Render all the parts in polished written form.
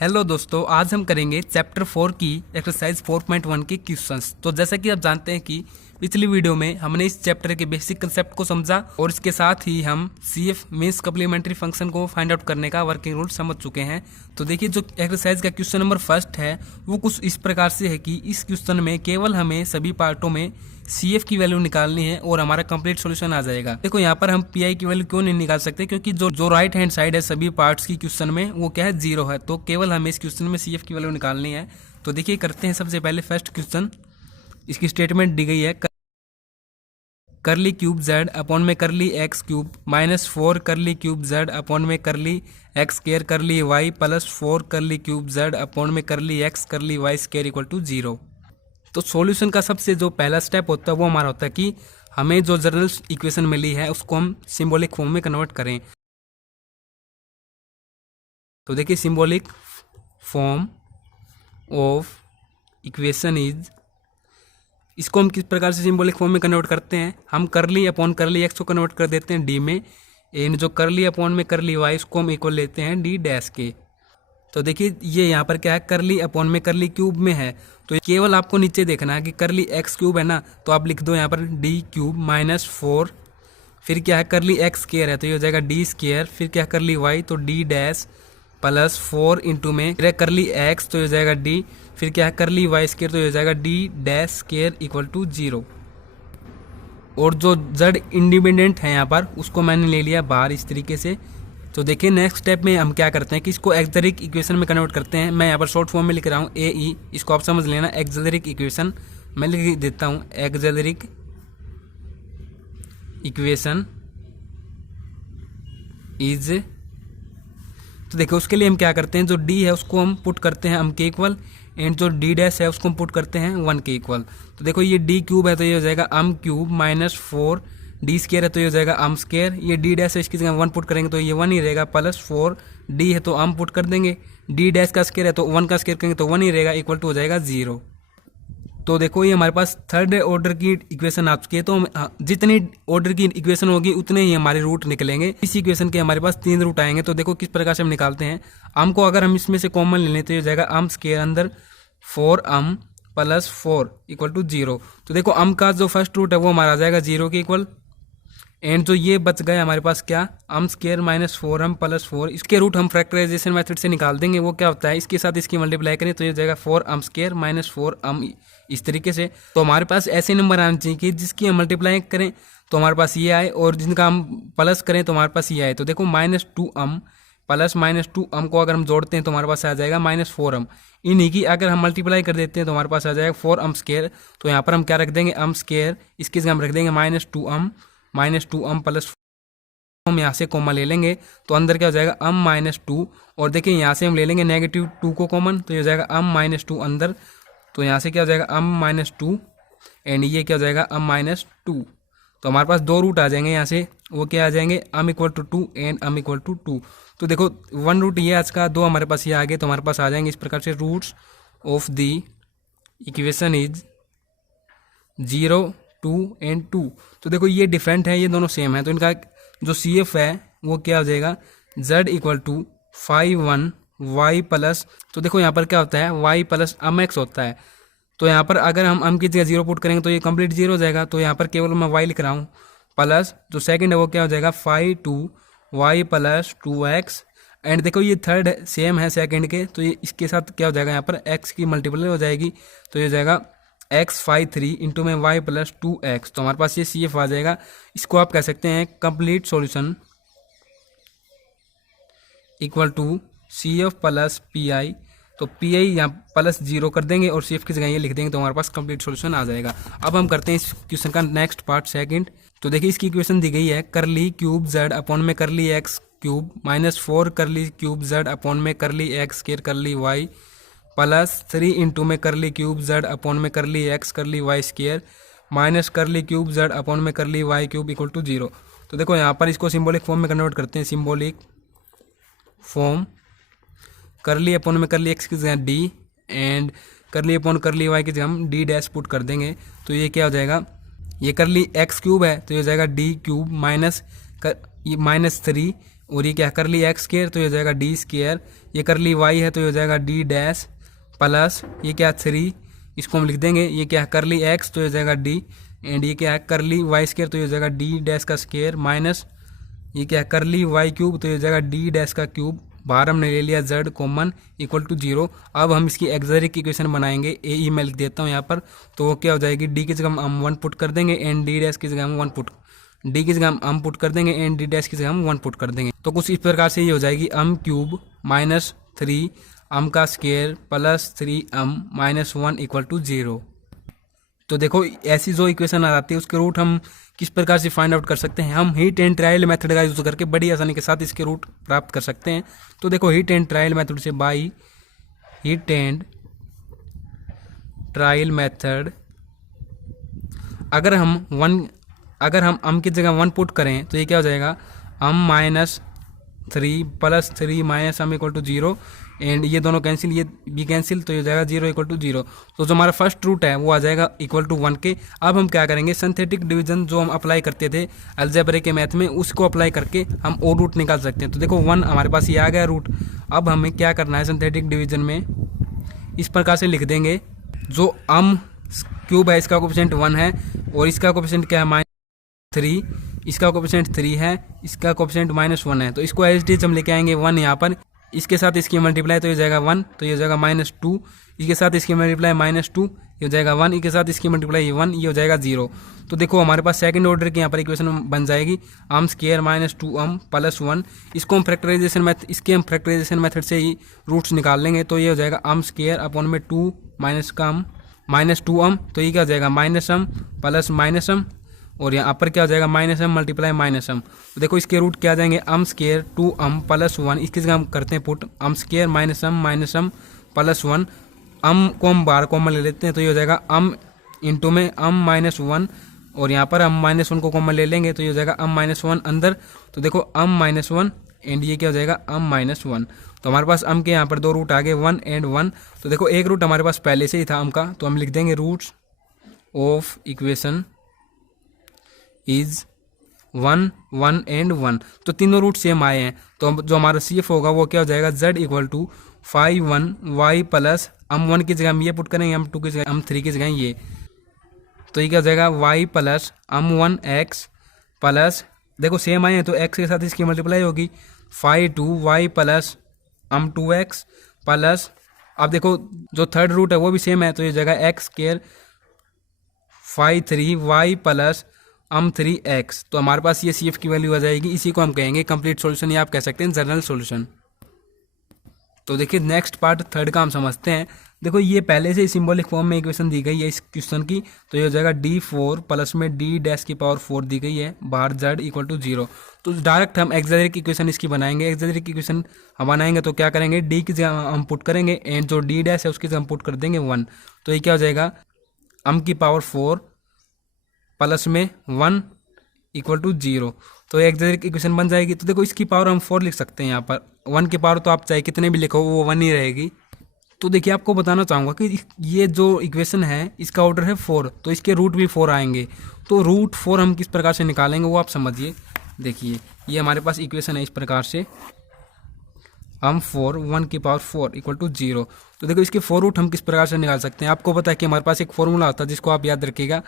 Hello दोस्तों, आज हम करेंगे चैप्टर 4 की एक्सरसाइज 4.1 के क्वेश्चंस। तो जैसा कि आप जानते हैं कि पिछली वीडियो में हमने इस चैप्टर के बेसिक कंसेप्ट को समझा और इसके साथ ही हम CF मींस कम्प्लीमेंट्री फंक्शन को फाइंड आउट करने का वर्किंग रूल समझ चुके हैं। तो देखिए, जो एक्सरसाइज का क्वेश्चन नंबर फर्स्ट है वो कुछ इस प्रकार से है कि इस क्वेश्चन में केवल हमें सभी पार्टों में CF की वैल्यू निकालनी है और हमारा कंप्लीट सॉल्यूशन आ जाएगा। देखो यहाँ पर हम PI की वैल्यू क्यों नहीं निकाल सकते, क्योंकि जो राइट हैंड साइड है सभी पार्ट्स की क्वेश्चन में वो क्या है, 0 है। तो केवल हमें इस क्वेश्चन में CF की वैल्यू निकालनी है। तो देखिए करते हैं। सबसे पहले फर्स्ट क्वेश्चन, इसकी स्टेटमेंट दी गई है, करली क्यूब जेड अपॉन में करली एक्स क्यूब -4 करली क्यूब जेड अपॉन में curly x square curly Y +4 करली क्यूब जेड अपॉन में curly x curly y square equal to 0। तो सॉल्यूशन का सबसे जो पहला स्टेप होता है वो हमारा होता है कि हमें जो जनरल इक्वेशन मिली है उसको हम सिंबॉलिक फॉर्म में कन्वर्ट करें। तो देखिए, symbolic form of equation is, इसको हम किस प्रकार से सिंबॉलिक फॉर्म में कन्वर्ट करते हैं, हम करली अपॉन करली एक्स को कन्वर्ट कर देते हैं डी में, एंड जो करली अपॉन में करली वाई उसको हम इक्वल लेते हैं डी डैश के। तो देखिए ये यहाँ पर क्या है, करली अपॉन में करली क्यूब में है, तो केवल आपको नीचे देखना है कि करली एक्स क्यूब है ना, तो आप लिख दो यहाँ पर डी क्यूब -4, फिर क्या है करली एक्स स्क्वायर है तो ये हो जाएगा डी स्क्वायर, फिर क्या है करली वाई तो डी डैश +4 इंटू में फिर करली एक्स तो ये हो जाएगा डी, फिर क्या है करली वाई स्क्वायर तो ये हो जाएगा d dash square equal to 0। और जो जेड इंडिपेंडेंट है यहाँ पर उसको मैंने ले लिया बाहर इस तरीके से। तो देखिए नेक्स्ट स्टेप में हम क्या करते हैं कि इसको एक्सेलरिक इक्वेशन में कन्वर्ट करते हैं। मैं यहाँ पर शॉर्ट फॉर्म में लिख रहा हूँ AE, इसको आप समझ लेना एक्सेलरिक इक्वेशन। मैं लिख देता हूँ एक्सेलरिक इक्वेशन इज। तो देखो उसके लिए हम क्या करते हैं, जो D है उसको हम पुट करते हैं m के इक्वल, एंड जो D डैश है उसको हम पुट करते हैं 1 के इक्वल। तो देखो ये D क्यूब है तो ये हो जाएगा m क्यूब -4, D स्क्वायर है तो ये हो जाएगा m स्क्वायर, ये D डैश है इसकी जगह 1 पुट करेंगे तो ये 1 ही रहेगा, +4 D है तो m पुट कर देंगे, D डैश का स्क्वायर है तो 1 का स्क्वायर करेंगे तो 1 ही रहेगा, इक्वल टू हो जाएगा 0। तो देखो ये हमारे पास थर्ड ऑर्डर की इक्वेशन आ चुकी है। तो जितनी ऑर्डर की इक्वेशन होगी उतने ही हमारे रूट निकलेंगे। इस इक्वेशन के हमारे पास 3 रूट आएंगे। तो देखो किस प्रकार से हम निकालते हैं। आम को अगर हम इसमें से कॉमन ले लें तो ये जाएगा आम स्क्वायर अंदर 4m +4 इक्वल टू 0। तो देखो आम का जो फर्स्ट रूट है वो हमारा आ जाएगा 0 के इक्वल, एंड जो ये बच गए हमारे पास क्या, m स्क्वायर -4m +4, इसके रूट हम फैक्टराइजेशन मेथड से निकाल देंगे। वो क्या होता है, इसके साथ इसकी मल्टीप्लाई करें तो ये जाएगा 4m स्क्वायर -4m, इस तरीके से। तो हमारे पास ऐसे नंबर आने चाहिए कि जिसकी हम मल्टीप्लाई करें तो हमारे पास ये आए और जिनका हम प्लस करें तो हमारे पास ये आए। तो देखो -2m प्लस -2m को अगर हम जोड़ते हैं तो हमारे पास आ जाएगा -4m। इन्हीं की अगर हम मल्टीप्लाई कर देते हैं तो हमारे पास आ जाएगा 4m स्क्वायर। तो यहाँ पर हम क्या रख देंगे, m स्क्वायर, इसकी जगह हम रख देंगे -2m प्लस, हम यहाँ से कॉमन ले लेंगे तो अंदर क्या हो जाएगा m -2, और देखिए यहाँ से हम ले लेंगे -2 को कॉमन तो ये हो जाएगा m -2 अंदर, तो यहाँ से क्या हो जाएगा m-2, एंड ये क्या हो जाएगा m-2। तो हमारे पास 2 रूट आ जाएंगे यहाँ से, वो क्या आ जाएंगे m = 2 एंड m = 2। तो देखो 1 रूट ये आज का, 2 हमारे पास ये आ गए, तो हमारे पास आ जाएंगे इस प्रकार से roots of the equation is 0, 2 and 2। तो देखो ये डिफरेंट है, ये दोनों सेम है, तो इनका जो CF है वो क्या हो जाएगा z = 5 y प्लस, तो देखो यहाँ पर क्या होता है y + mx होता है। तो यहाँ पर अगर हम m की जगह 0 पुट करेंगे तो ये कंप्लीट 0 हो जाएगा। तो यहाँ पर केवल मैं y लिख रहा हूँ, प्लस जो सेकंड है वो क्या हो जाएगा 5 + 2x, एंड देखो ये थर्ड सेम है सेकंड के, तो ये इसके साथ क्या हो जाएगा, यहाँ पर x की मल्टीपल हो जाएगी तो ये हो जाएगा x 5 इंटू में y + 2x। तो हमारे पास ये CF आ जाएगा। इसको आप कह सकते हैं complete solution equal to CF + PI। तो PI यहाँ +0 कर देंगे और CF की जगह ये लिख देंगे, तो हमारे पास कंप्लीट सॉल्यूशन आ जाएगा। अब हम करते हैं इस क्वेश्चन का नेक्स्ट पार्ट सेकंड। तो देखिए इसकी इक्वेशन दी गई है, करली क्यूब जेड अपॉन में करली एक्स क्यूब -4 करली क्यूब जेड अपॉन में curly x square curly y +3 into में करली क्यूब जेड अपॉन में curly x curly y square minus curly cube z upon में curly Y cube equal to 0। तो देखो यहाँ पर इसको सिंबॉलिक फॉर्म में कन्वर्ट करते हैं। सिंबॉलिक फॉर्म, करली अपॉन में करली एक्स की जगह डी, एंड करली अपॉन करली वाई की जगह हम डी डैश पुट कर देंगे। तो ये क्या हो जाएगा, ये करली एक्स क्यूब है तो ये हो जाएगा डी क्यूब -3, और ये क्या है करली एक्स स्क्वायर, तो ये हो जाएगा डी स्क्वायर। ये करली वाई है तो ये हो जाएगा डी डैश प्लस ये क्या है 3, इसको हम लिख देंगे। ये क्या है करली एक्स तो ये हो जाएगा डी, एंड ये क्या है करली वाई स्क्वायर तो ये हो जाएगा डी डैश का स्क्वायर माइनस ये क्या है करली वाई क्यूब तो ये हो जाएगा डी डैश का क्यूब। बाहर हमने ले लिया z कॉमन इक्वल टू 0। अब हम इसकी एक्सरेक इक्वेशन बनाएंगे। ए ई मैं लिख देता हूँ यहाँ पर, तो वो क्या हो जाएगी डी की जगह हम 1 पुट कर देंगे एंड डी डैश की जगह हम 1 पुट, डी की जगह हम पुट कर देंगे एंड डी डैश की जगह हम 1 पुट कर देंगे। तो कुछ इस प्रकार से ये हो जाएगी अम क्यूब माइनस 3 अम का square plus 3 m minus 1 equal to 0। तो देखो ऐसी जो इक्वेशन आ जाती है उसके रूट हम किस प्रकार से फाइंड आउट कर सकते हैं। हम हीट एंड ट्रायल मेथड का यूज करके बड़ी आसानी के साथ इसके रूट प्राप्त कर सकते हैं। तो देखो हीट एंड ट्रायल मेथड से by heat and trial method अगर हम अम की जगह 1 पुट करें तो ये क्या हो जाएगा m minus 3 plus 3 minus m equal to 0 and ये दोनों कैंसिल, ये भी कैंसिल, तो ये हो जाएगा 0 इक्वल टू 0। तो जो हमारा फर्स्ट रूट है वो आ जाएगा इक्वल टू 1 के। अब हम क्या करेंगे सिंथेटिक डिवीजन जो हम अप्लाई करते थे अलजेब्रा के मैथ में उसको अप्लाई करके हम ओ रूट निकाल सकते हैं। तो देखो 1 हमारे पास ये आ गया रूट। अब हमें क्या करना है सिंथेटिक डिवीजन में इस प्रकार से लिख देंगे, जो अम क्यूब है इसका कोफिशिएंट 1 है और इसका कोफिशिएंट क्या है -3, इसका कोफिशिएंट 3 है, इसका कोफिशिएंट -1 है। तो इसको एज इट इज हम लेके आएंगे 1 यहाँ पर, इसके साथ इसकी मल्टीप्लाई तो ये हो जाएगा 1, तो ये हो जाएगा -2, इसके साथ इसकी मल्टीप्लाई -2 ये हो जाएगा 1, इसके साथ इसकी मल्टीप्लाई 1 ये हो जाएगा 0। तो देखो हमारे पास सेकंड ऑर्डर की यहाँ पर इक्वेशन बन जाएगी अम स्क्वायर -2 अम प्लस 1। इसको हम फैक्टराइजेशन मेथड से ही रूट्स निकाल लेंगे। तो ये हो जाएगा अम स्क्वायर अपॉन में 2 माइनस का अम -2 अम, तो ये क्या हो जाएगा माइनस अम प्लस माइनस अम और यहाँ पर क्या हो जाएगा -m मल्टीप्लाई -m। तो देखो इसके रूट क्या आ जाएंगे अम स्क्वायर 2 अम प्लस 1, इसकी जगह हम करते हैं पुट अम स्क्वायर -m प्लस 1। अम को हम बाहर कॉमन ले लेते हैं तो ये हो जाएगा अम इंटू में अम -1 और यहाँ पर हम -1 को कॉमन ले लेंगे तो ये हो जाएगा अम -1 अंदर। तो देखो अम -1 एंड ये क्या हो जाएगा अम -1। तो हमारे पास अम के यहाँ पर 2 रूट आ गए 1 एंड 1। तो देखो एक रूट हमारे पास पहले से ही था अम का, तो हम लिख देंगे roots of equation is 1 1 and 1। तो तीनों रूट सेम आए हैं। तो जो हमारा CF होगा वो क्या हो जाएगा z equal to 5 1 y plus हम 1 की जगह हम ये पुट करेंगे, हम 2 की जगह हम 3 की जगह ये, तो ये क्या हो जाएगा y प्लस हम 1 x प्लस देखो सेम आए हैं तो x के साथ इसकी मल्टीप्लाई होगी 5 2 y प्लस हम 2x प्लस अब देखो जो थर्ड रूट है वो भी सेम है तो ये जगह x स्क्वायर 5 3 y प्लस हम 3x। तो हमारे पास ये CF की वैल्यू आ जाएगी। इसी को हम कहेंगे कंप्लीट सॉल्यूशन या आप कह सकते हैं जनरल सॉल्यूशन। तो देखिए नेक्स्ट पार्ट थर्ड का हम समझते हैं। देखो ये पहले से ही सिंबॉलिक फॉर्म में इक्वेशन दी गई है इस क्वेश्चन की, तो ये हो जाएगा d4 प्लस में d डैश की पावर 4 दी गई है, बाहर z इक्वल टू 0। तो डायरेक्ट हम एक्जेलरिक इक्वेशन इसकी बनाएंगे। एक्जेलरिक इक्वेशन हम बनाएंगे तो क्या करेंगे d की जगह हम पुट करेंगे एंड जो d डैश है उसकी जगह हम पुट कर देंगे 1। तो ये क्या हो जाएगा m की पावर 4 प्लस में 1 इक्वल टू 0। तो एक्जेलरिक इक्वेशन बन जाएगी। तो देखो इसकी पावर हम 4 लिख सकते हैं यहाँ पर, 1 की पावर तो आप चाहे कितने भी लिखो वो 1 ही रहेगी। तो देखिए आपको बताना चाहूँगा कि ये जो इक्वेशन है इसका ऑर्डर है 4, तो इसके रूट भी 4 आएंगे। तो रूट 4 हम किस प्रकार से निकालेंगे वो आप समझिए। देखिए ये हमारे पास इक्वेशन है इस प्रकार से हम 4 1 की पावर 4 इक्वल टू 0। तो देखो इसके 4 रूट हम किस प्रकार से निकाल सकते हैं। आपको पता है कि हमारे पास एक फॉर्मूला होता है जिसको आप याद रखिएगा।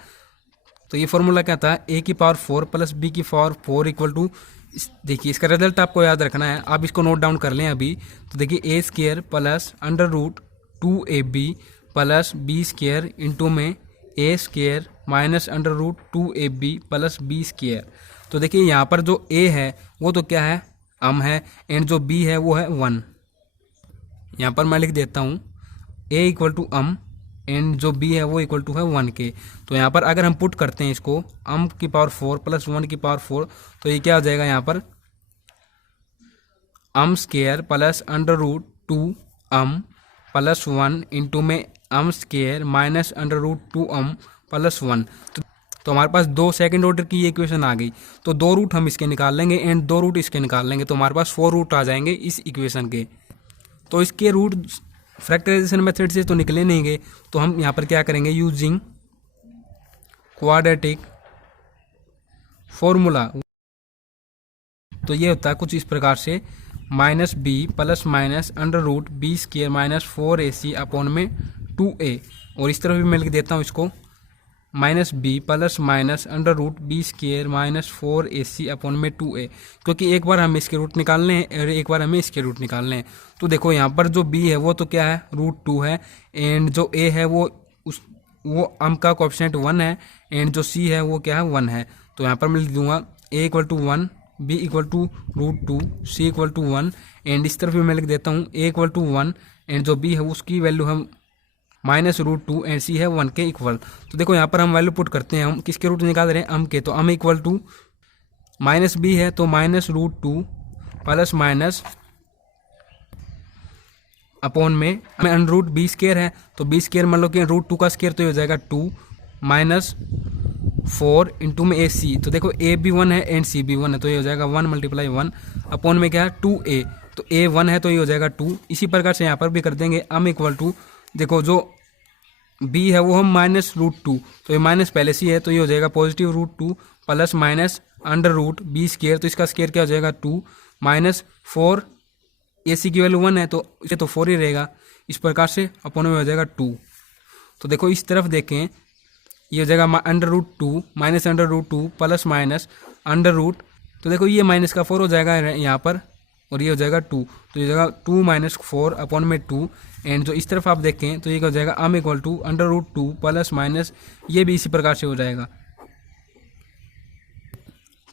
तो ये फॉर्मूला क्या था a की पावर 4 प्लस b की पावर 4 इक्वल टू, देखिए इसका रिजल्ट आपको याद रखना है, आप इसको नोट डाउन कर लें अभी। तो देखिए a square plus under root 2ab plus b square into में a square minus under root 2ab plus b square. तो देखिए यहाँ पर जो a है वो तो क्या है अम है एंड जो b है वो है 1। यहाँ पर मैं लिख देता हूँ a equal to m and जो b है वो इक्वल टू है 1 के। तो यहाँ पर अगर हम पुट करते हैं इसको अम की पावर 4 प्लस 1 की पावर 4, तो ये क्या हो जाएगा यहाँ पर अम स्क्वायर प्लस अंडर रूट 2 अम प्लस 1 इंटू में अम स्क्वायर माइनस अंडर रूट 2 अम प्लस 1। तो हमारे पास 2 सेकंड ऑर्डर की इक्वेशन आ गई। तो 2 रूट हम इसके निकाल लेंगे एंड 2 रूट इसके निकाल लेंगे, तो हमारे पास 4 रूट आ जाएंगे इस इक्वेशन के। तो इसके रूट फैक्टराइजेशन मेथड से तो निकले नहीं गए, तो हम यहाँ पर क्या करेंगे यूजिंग क्वाड्रेटिक फॉर्मूला तो ये होता है कुछ इस प्रकार से minus b plus minus under root b square minus 4ac upon में 2a। और इस तरफ भी मैं लिख देता हूँ इसको minus b plus minus under root b square minus 4ac upon में 2a, क्योंकि एक बार हमें इसके रूट निकालने हैं और एक बार हमें इसके रूट निकालने हैं। तो देखो यहाँ पर जो b है वो तो क्या है √2 है, एंड जो a है वो अम का कोएफिशिएंट 1 है, एंड जो c है वो क्या है 1 है। तो यहाँ पर मैं लिख दूंगा a equal to 1, b equal to √2, c equal to 1, and इस तरफ भी मैं लिख देता हूँ a इक्वल टू 1, एंड जो b है उसकी वैल्यू हम माइनस √2 एंड c है 1 के इक्वल। तो देखो यहाँ पर हम वैल्यू पुट करते हैं, हम किसके रूट निकाल रहे हैं अम के, तो अम इक्वल टू माइनस b है तो माइनस √2 प्लस माइनस अपॉन में अंडर रूट बी स्क्र है, तो बी स्क्र मान लो कि √2 का स्क्र तो ये हो जाएगा 2 माइनस 4 इंटू में ac। तो देखो a भी 1 है एंड c भी 1 है, तो ये हो जाएगा 1 मल्टीप्लाई 1 अपॉन में क्या है 2a। तो a 1 है तो ये हो जाएगा 2। इसी प्रकार से यहाँ पर भी कर देंगे अम इक्वल टू, देखो जो b है वो हम माइनस √2, तो ये माइनस पहले से है तो ये हो जाएगा positive √2 plus minus under root b square, तो इसका स्क्र क्या हो जाएगा 2 माइनस 4 ac की वैल्यू 1 है तो इसे तो 4 ही रहेगा। इस प्रकार से अपॉन में हो जाएगा 2। तो देखो इस तरफ देखें ये हो जाएगा under root 2 minus under root 2 plus minus under root, तो देखो ये माइनस का 4 हो जाएगा यहाँ पर, और ये हो जाएगा 2, तो ये हो जाएगा 2 माइनस 4 अपॉन में 2, एंड जो इस तरफ आप देखें तो ये हो जाएगा m equal to under root 2 plus minus, ये भी इसी प्रकार से हो जाएगा।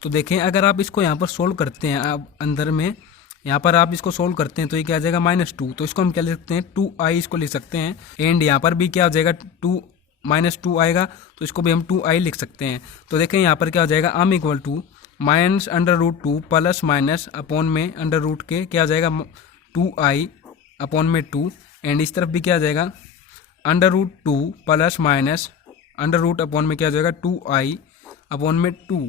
तो देखें अगर आप इसको यहाँ पर सोल्व करते हैं, आप अंदर में यहाँ पर आप इसको सोल्व करते हैं तो ये क्या आ जाएगा -2, तो इसको हम क्या लिख सकते हैं 2i इसको लिख सकते हैं, एंड यहाँ पर भी क्या हो जाएगा 2 -2 आएगा तो इसको भी हम 2i लिख सकते हैं। तो देखें यहाँ पर क्या हो जाएगा m equal to minus under root 2 plus minus upon में अंडर रूट के क्या हो जाएगा 2i अपॉन में 2, एंड इस तरफ भी क्या आ जाएगा under root 2 plus minus under root upon में क्या हो जाएगा 2i अपॉन में 2।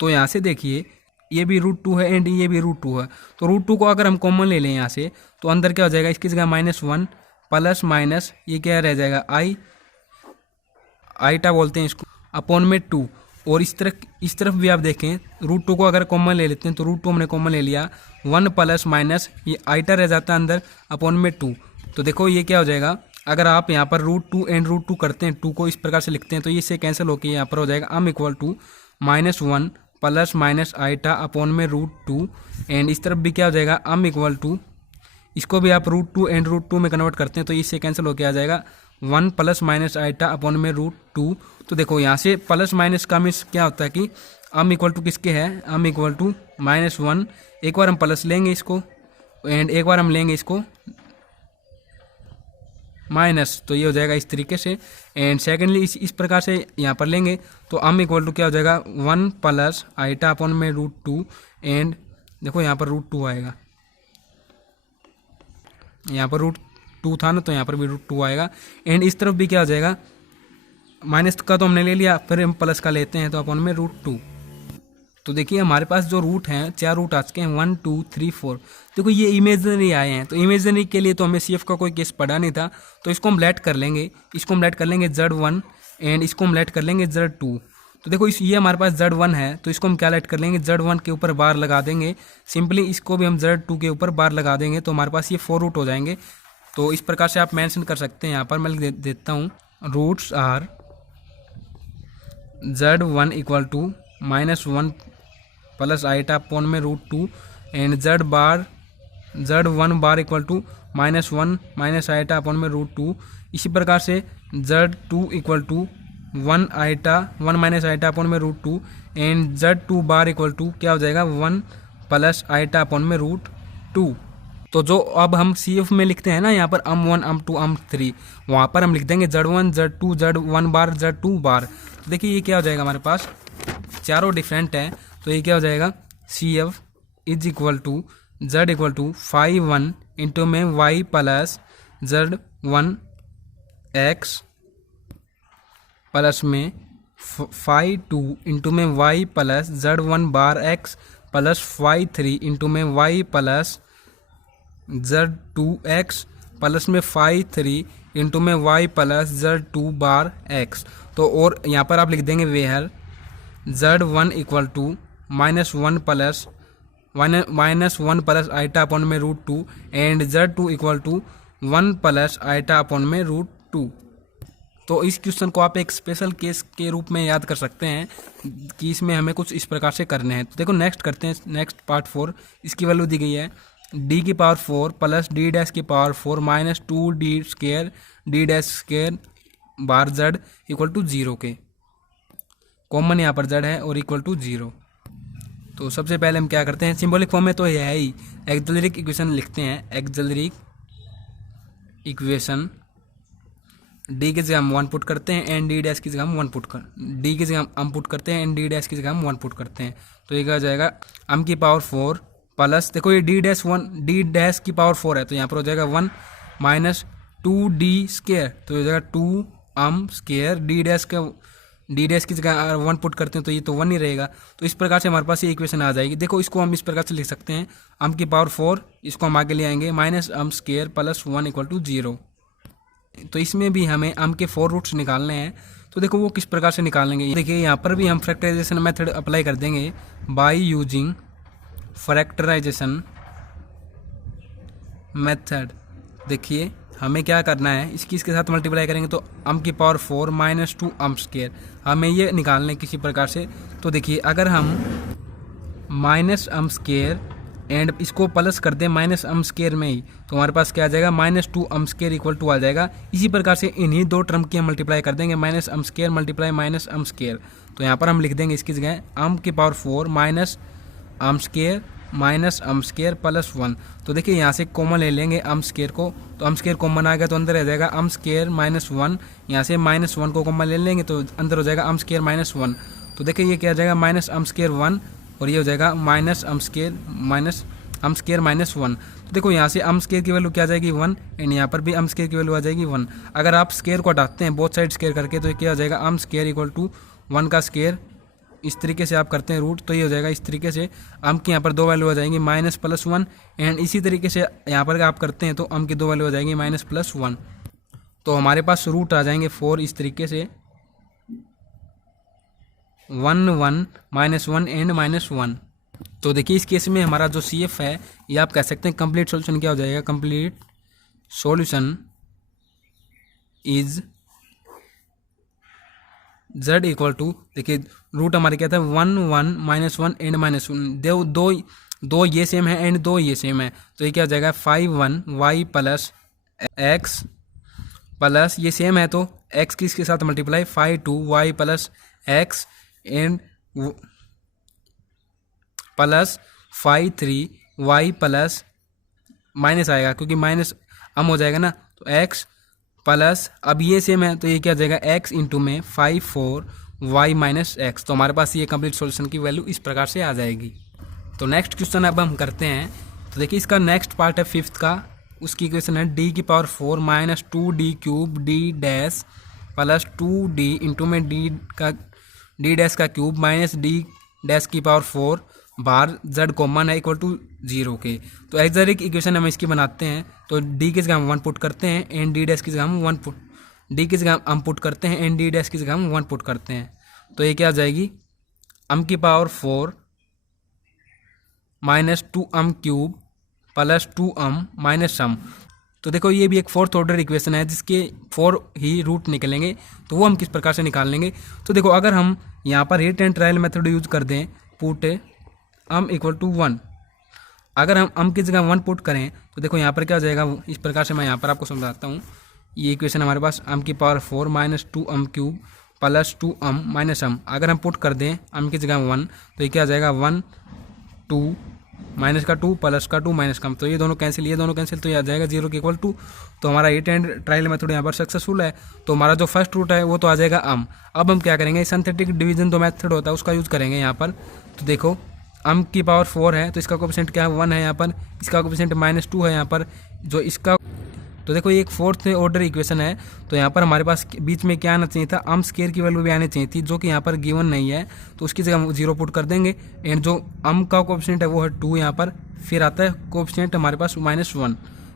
तो यहाँ से देखिए ये भी √2 है एंड ये भी √2 है, तो √2 को अगर हम कॉमन ले लें यहाँ से तो अंदर क्या हो जाएगा इसकी जगह -1 प्लस माइनस ये क्या रह जाएगा आईटा बोलते हैं इसको अपॉन में 2। और इस तरफ भी आप देखें √2 को अगर कॉमन ले लेते हैं तो √2 हमने कॉमन ले लिया, 1 प्लस माइनस ये आईटा रह जाता है अंदर अपॉन में 2। तो देखो ये क्या हो जाएगा अगर आप यहाँ पर √2 एंड √2 करते हैं, 2 को इस प्रकार से लिखते हैं तो इससे कैंसिल होकर यहाँ पर हो जाएगा m equal to -1 plus minus iota upon में √2, एंड इस तरफ भी क्या हो जाएगा अम इक्वल टू, इसको भी आप √2 एंड √2 में कन्वर्ट करते हैं तो इससे कैंसिल होकर आ जाएगा 1 प्लस माइनस आईटा अपॉन में √2। तो देखो यहाँ से प्लस माइनस का मीन्स क्या होता है कि अम इक्वल टू किसके है अम इक्वल टू -1, एक बार हम प्लस लेंगे इसको एंड एक बार हम लेंगे इसको माइनस, तो ये हो जाएगा इस तरीके से, एंड सेकेंडली इस प्रकार से यहाँ पर लेंगे तो अम इक्वल टू क्या हो जाएगा 1 प्लस आईटा अपॉन में √2, एंड देखो यहाँ पर √2 आएगा, यहाँ पर √2 था ना तो यहाँ पर भी √2 आएगा, एंड इस तरफ भी क्या हो जाएगा माइनस का तो हमने ले लिया, फिर हम प्लस का लेते हैं तो अपॉन में √2। तो देखिए हमारे पास जो रूट हैं 4 रूट आ चुके हैं 1 2 3 4। देखो ये इमेजनरी आए हैं, तो इमेजनरी के लिए तो हमें CF का कोई केस पड़ा नहीं था, तो इसको हम लेट कर लेंगे, इसको हम लेट कर लेंगे Z1 एंड इसको हम लेट कर लेंगे Z2। तो देखो ये हमारे पास Z1 है तो इसको हम क्या लेट कर लेंगे Z1 के ऊपर बार लगा देंगे, सिंपली इसको भी हम Z2 के ऊपर बार लगा देंगे तो हमारे पास ये 4 रूट हो जाएंगे। तो इस प्रकार से आप मेंशन कर सकते हैं, यहाँ पर मैं लिख देता हूँ roots are Z1 equal to -1 plus iota upon में √2, and Z1 bar equal to -1 minus iota upon में √2। इसी प्रकार से Z2 equal to 1 minus iota upon में √2, and Z2 bar equal to क्या हो जाएगा 1 प्लस आईटा अपॉन में √2। तो जो अब हम CF में लिखते हैं ना यहाँ पर अम1 अम2 अम3, वहाँ पर हम लिख देंगे Z1 Z2 Z1 बार Z2 बार। तो देखिए ये क्या हो जाएगा हमारे पास चारों डिफरेंट है, तो ये क्या हो जाएगा CF is equal to Z equal to 5 into में Y plus Z1 X plus में 5 इंटू में Y plus Z1 bar X plus 3 into में Y plus Z2 X plus में 3 इंटू में Y प्लस Z2 बार X। तो और यहाँ पर आप लिख देंगे where Z1 equal to -1 plus iota upon में √2 and z2 equal to 1 plus iota upon में √2। तो इस क्वेश्चन को आप एक स्पेशल केस के रूप में याद कर सकते हैं कि इसमें हमें कुछ इस प्रकार से करने हैं। तो देखो नेक्स्ट करते हैं, नेक्स्ट पार्ट 4। इसकी वैल्यू दी गई है d की पावर 4 प्लस d डैश की power 4 minus 2d square d dash square bar z equal to 0 के। कॉमन यहाँ पर z है और इक्वल टू 0। तो सबसे पहले हम क्या करते हैं, सिंबॉलिक फॉर्म में तो यह है ही, एक्सिलरिक इक्वेशन लिखते हैं। एक्सिलरिक इक्वेशन d की जगह हम 1 पुट करते हैं एंड d डैश की जगह हम 1 पुट कर d की जगह हम पुट करते हैं एंड d डैश की जगह हम 1 पुट करते हैं। तो ये क्या हो जाएगा m की पावर 4 प्लस, देखो ये d डैश की पावर 4 है तो यहाँ पर हो जाएगा 1 माइनस 2d स्क्वायर, तो हो जाएगा 2m स्क्वायर d डैश की जगह 1 पुट करते हैं तो ये तो 1 ही रहेगा। तो इस प्रकार से हमारे पास ये इक्वेशन आ जाएगी। देखो इसको हम इस प्रकार से लिख सकते हैं, m की पावर 4, इसको हम आगे ले आएंगे minus m square plus 1 equal to 0। तो इसमें भी हमें m के 4 रूट्स निकालने हैं। तो देखो वो किस प्रकार से निकालेंगे, देखिए यहाँ पर भी हम फैक्टराइजेशन मेथड अप्लाई कर देंगे बाय यूजिंग फैक्टराइजेशन मेथड। देखिए हमें क्या करना है, इसके साथ मल्टीप्लाई करेंगे तो m की पावर 4 माइनस 2m स्क्वायर हमें ये निकालना है किसी प्रकार से। तो देखिए अगर हम माइनस m स्क्वायर एंड इसको प्लस कर दें माइनस m स्क्वायर में ही तो हमारे पास क्या आ जाएगा minus 2m square equal to आ जाएगा। इसी प्रकार से इन्हीं दो टर्म की हम मल्टीप्लाई कर देंगे, minus m square multiply minus m square. तो यहाँ पर हम लिख देंगे इसकी जगह m की power 4 minus m square minus m square plus 1। तो देखिए यहाँ से कॉमन ले लेंगे m स्क्वायर को, तो m स्क्वायर कॉमन आ गया तो अंदर रह जाएगा m स्क्वायर माइनस 1। यहाँ से माइनस 1 को कॉमन ले लेंगे तो अंदर हो जाएगा m स्क्वायर माइनस 1। तो देखिए ये क्या आ जाएगा माइनस m स्क्वायर 1 और ये हो जाएगा माइनस m स्क्वायर माइनस 1। तो देखो यहाँ से m स्क्वायर की वैल्यू क्या आ जाएगी 1 एंड यहाँ पर भी m स्क्वायर की वैल्यू आ जाएगी 1। अगर आप स्क्वायर को हटाते हैं बोथ साइड स्क्वायर करके तो क्या आ जाएगा m स्क्वायर इक्वल टू 1 का स्क्वायर। इस तरीके से आप करते हैं रूट तो ये हो जाएगा इस तरीके से। m की यहाँ पर दो वैल्यू आ जाएंगी माइनस प्लस 1 एंड इसी तरीके से यहाँ पर आप करते हैं तो m की दो वैल्यू आ जाएंगी माइनस प्लस 1। तो हमारे पास रूट आ जाएंगे 4 इस तरीके से 1 1 माइनस 1 एंड माइनस 1। तो देखिए इस केस में हमारा जो CF है ये आप कह सकते हैं कंप्लीट सॉल्यूशन क्या हो जाएगा, complete solution is z equal to, देखिए रूट हमारे क्या था 1 1 माइनस 1 एंड माइनस 1। दो ये सेम है एंड दो ये सेम है तो ये क्या हो जाएगा 5 1 y प्लस x प्लस ये सेम है तो x किसके साथ multiply 5 2 y plus x and plus 5 3 y plus minus आएगा क्योंकि माइनस हम हो जाएगा ना तो x प्लस अब ये सेम है तो ये क्या हो जाएगा x इंटू में 5 4 y माइनस एक्स। तो हमारे पास ये कंप्लीट सॉल्यूशन की वैल्यू इस प्रकार से आ जाएगी। तो नेक्स्ट क्वेश्चन अब हम करते हैं। तो देखिए इसका नेक्स्ट पार्ट है 5th का, उसकी इक्वेशन है d की power 4 minus 2d cube d dash plus 2d into में d डैश का क्यूब माइनस d डैश की पावर 4 बार z कॉमन है इक्वल टू 0 के। तो एक्सिलरिक इक्वेशन हम इसकी बनाते हैं तो d की जगह हम 1 पुट करते हैं एंड d डैश की जगह हम 1 पुट d की जगह हम पुट करते हैं एंड d डैश की जगह हम 1 पुट करते हैं। तो ये क्या आ जाएगी m की power 4 minus 2m cube plus 2m minus m। तो देखो ये भी एक 4th ऑर्डर इक्वेशन है जिसके 4 ही रूट निकलेंगे तो वो हम किस प्रकार से निकाल लेंगे। तो देखो अगर हम यहाँ पर rate and trial method use कर दें, पुट m इक्वल टू 1, अगर हम m की जगह 1 पुट करें तो देखो यहाँ पर क्या हो जाएगा, इस प्रकार से मैं यहाँ पर आपको समझाता हूँ। ये इक्वेशन हमारे पास m की power 4 minus 2m cube plus 2m minus m, अगर हम पुट कर दें m की जगह 1 तो ये क्या आ जाएगा 1 2 माइनस का 2 प्लस का 2 माइनस का, तो ये दोनों कैंसिल तो ये आ जाएगा 0 के इक्वल टू। तो हमारा रेट एंड ट्रायल मेथड यहाँ पर सक्सेसफुल है। तो हमारा जो फर्स्ट रूट है वो तो आ जाएगा m। अब हम क्या करेंगे, सिंथेटिक डिवीजन जो मेथड होता है उसका यूज़ करेंगे यहाँ पर। तो देखो m की पावर 4 है तो इसका कोएफिशिएंट क्या है 1 है यहाँ पर, इसका कोएफिशिएंट -2 है यहाँ पर जो इसका। तो देखो ये एक 4th ऑर्डर इक्वेशन है तो यहाँ पर हमारे पास बीच में क्या आना चाहिए था, m स्क्वायर की वैल्यू भी आनी चाहिए थी जो कि यहाँ पर गिवन नहीं है तो उसकी जगह हम 0 पुट कर देंगे एंड जो m का कोएफिशिएंट है वो है 2 यहाँ पर, फिर आता है कोएफिशिएंट हमारे पास -1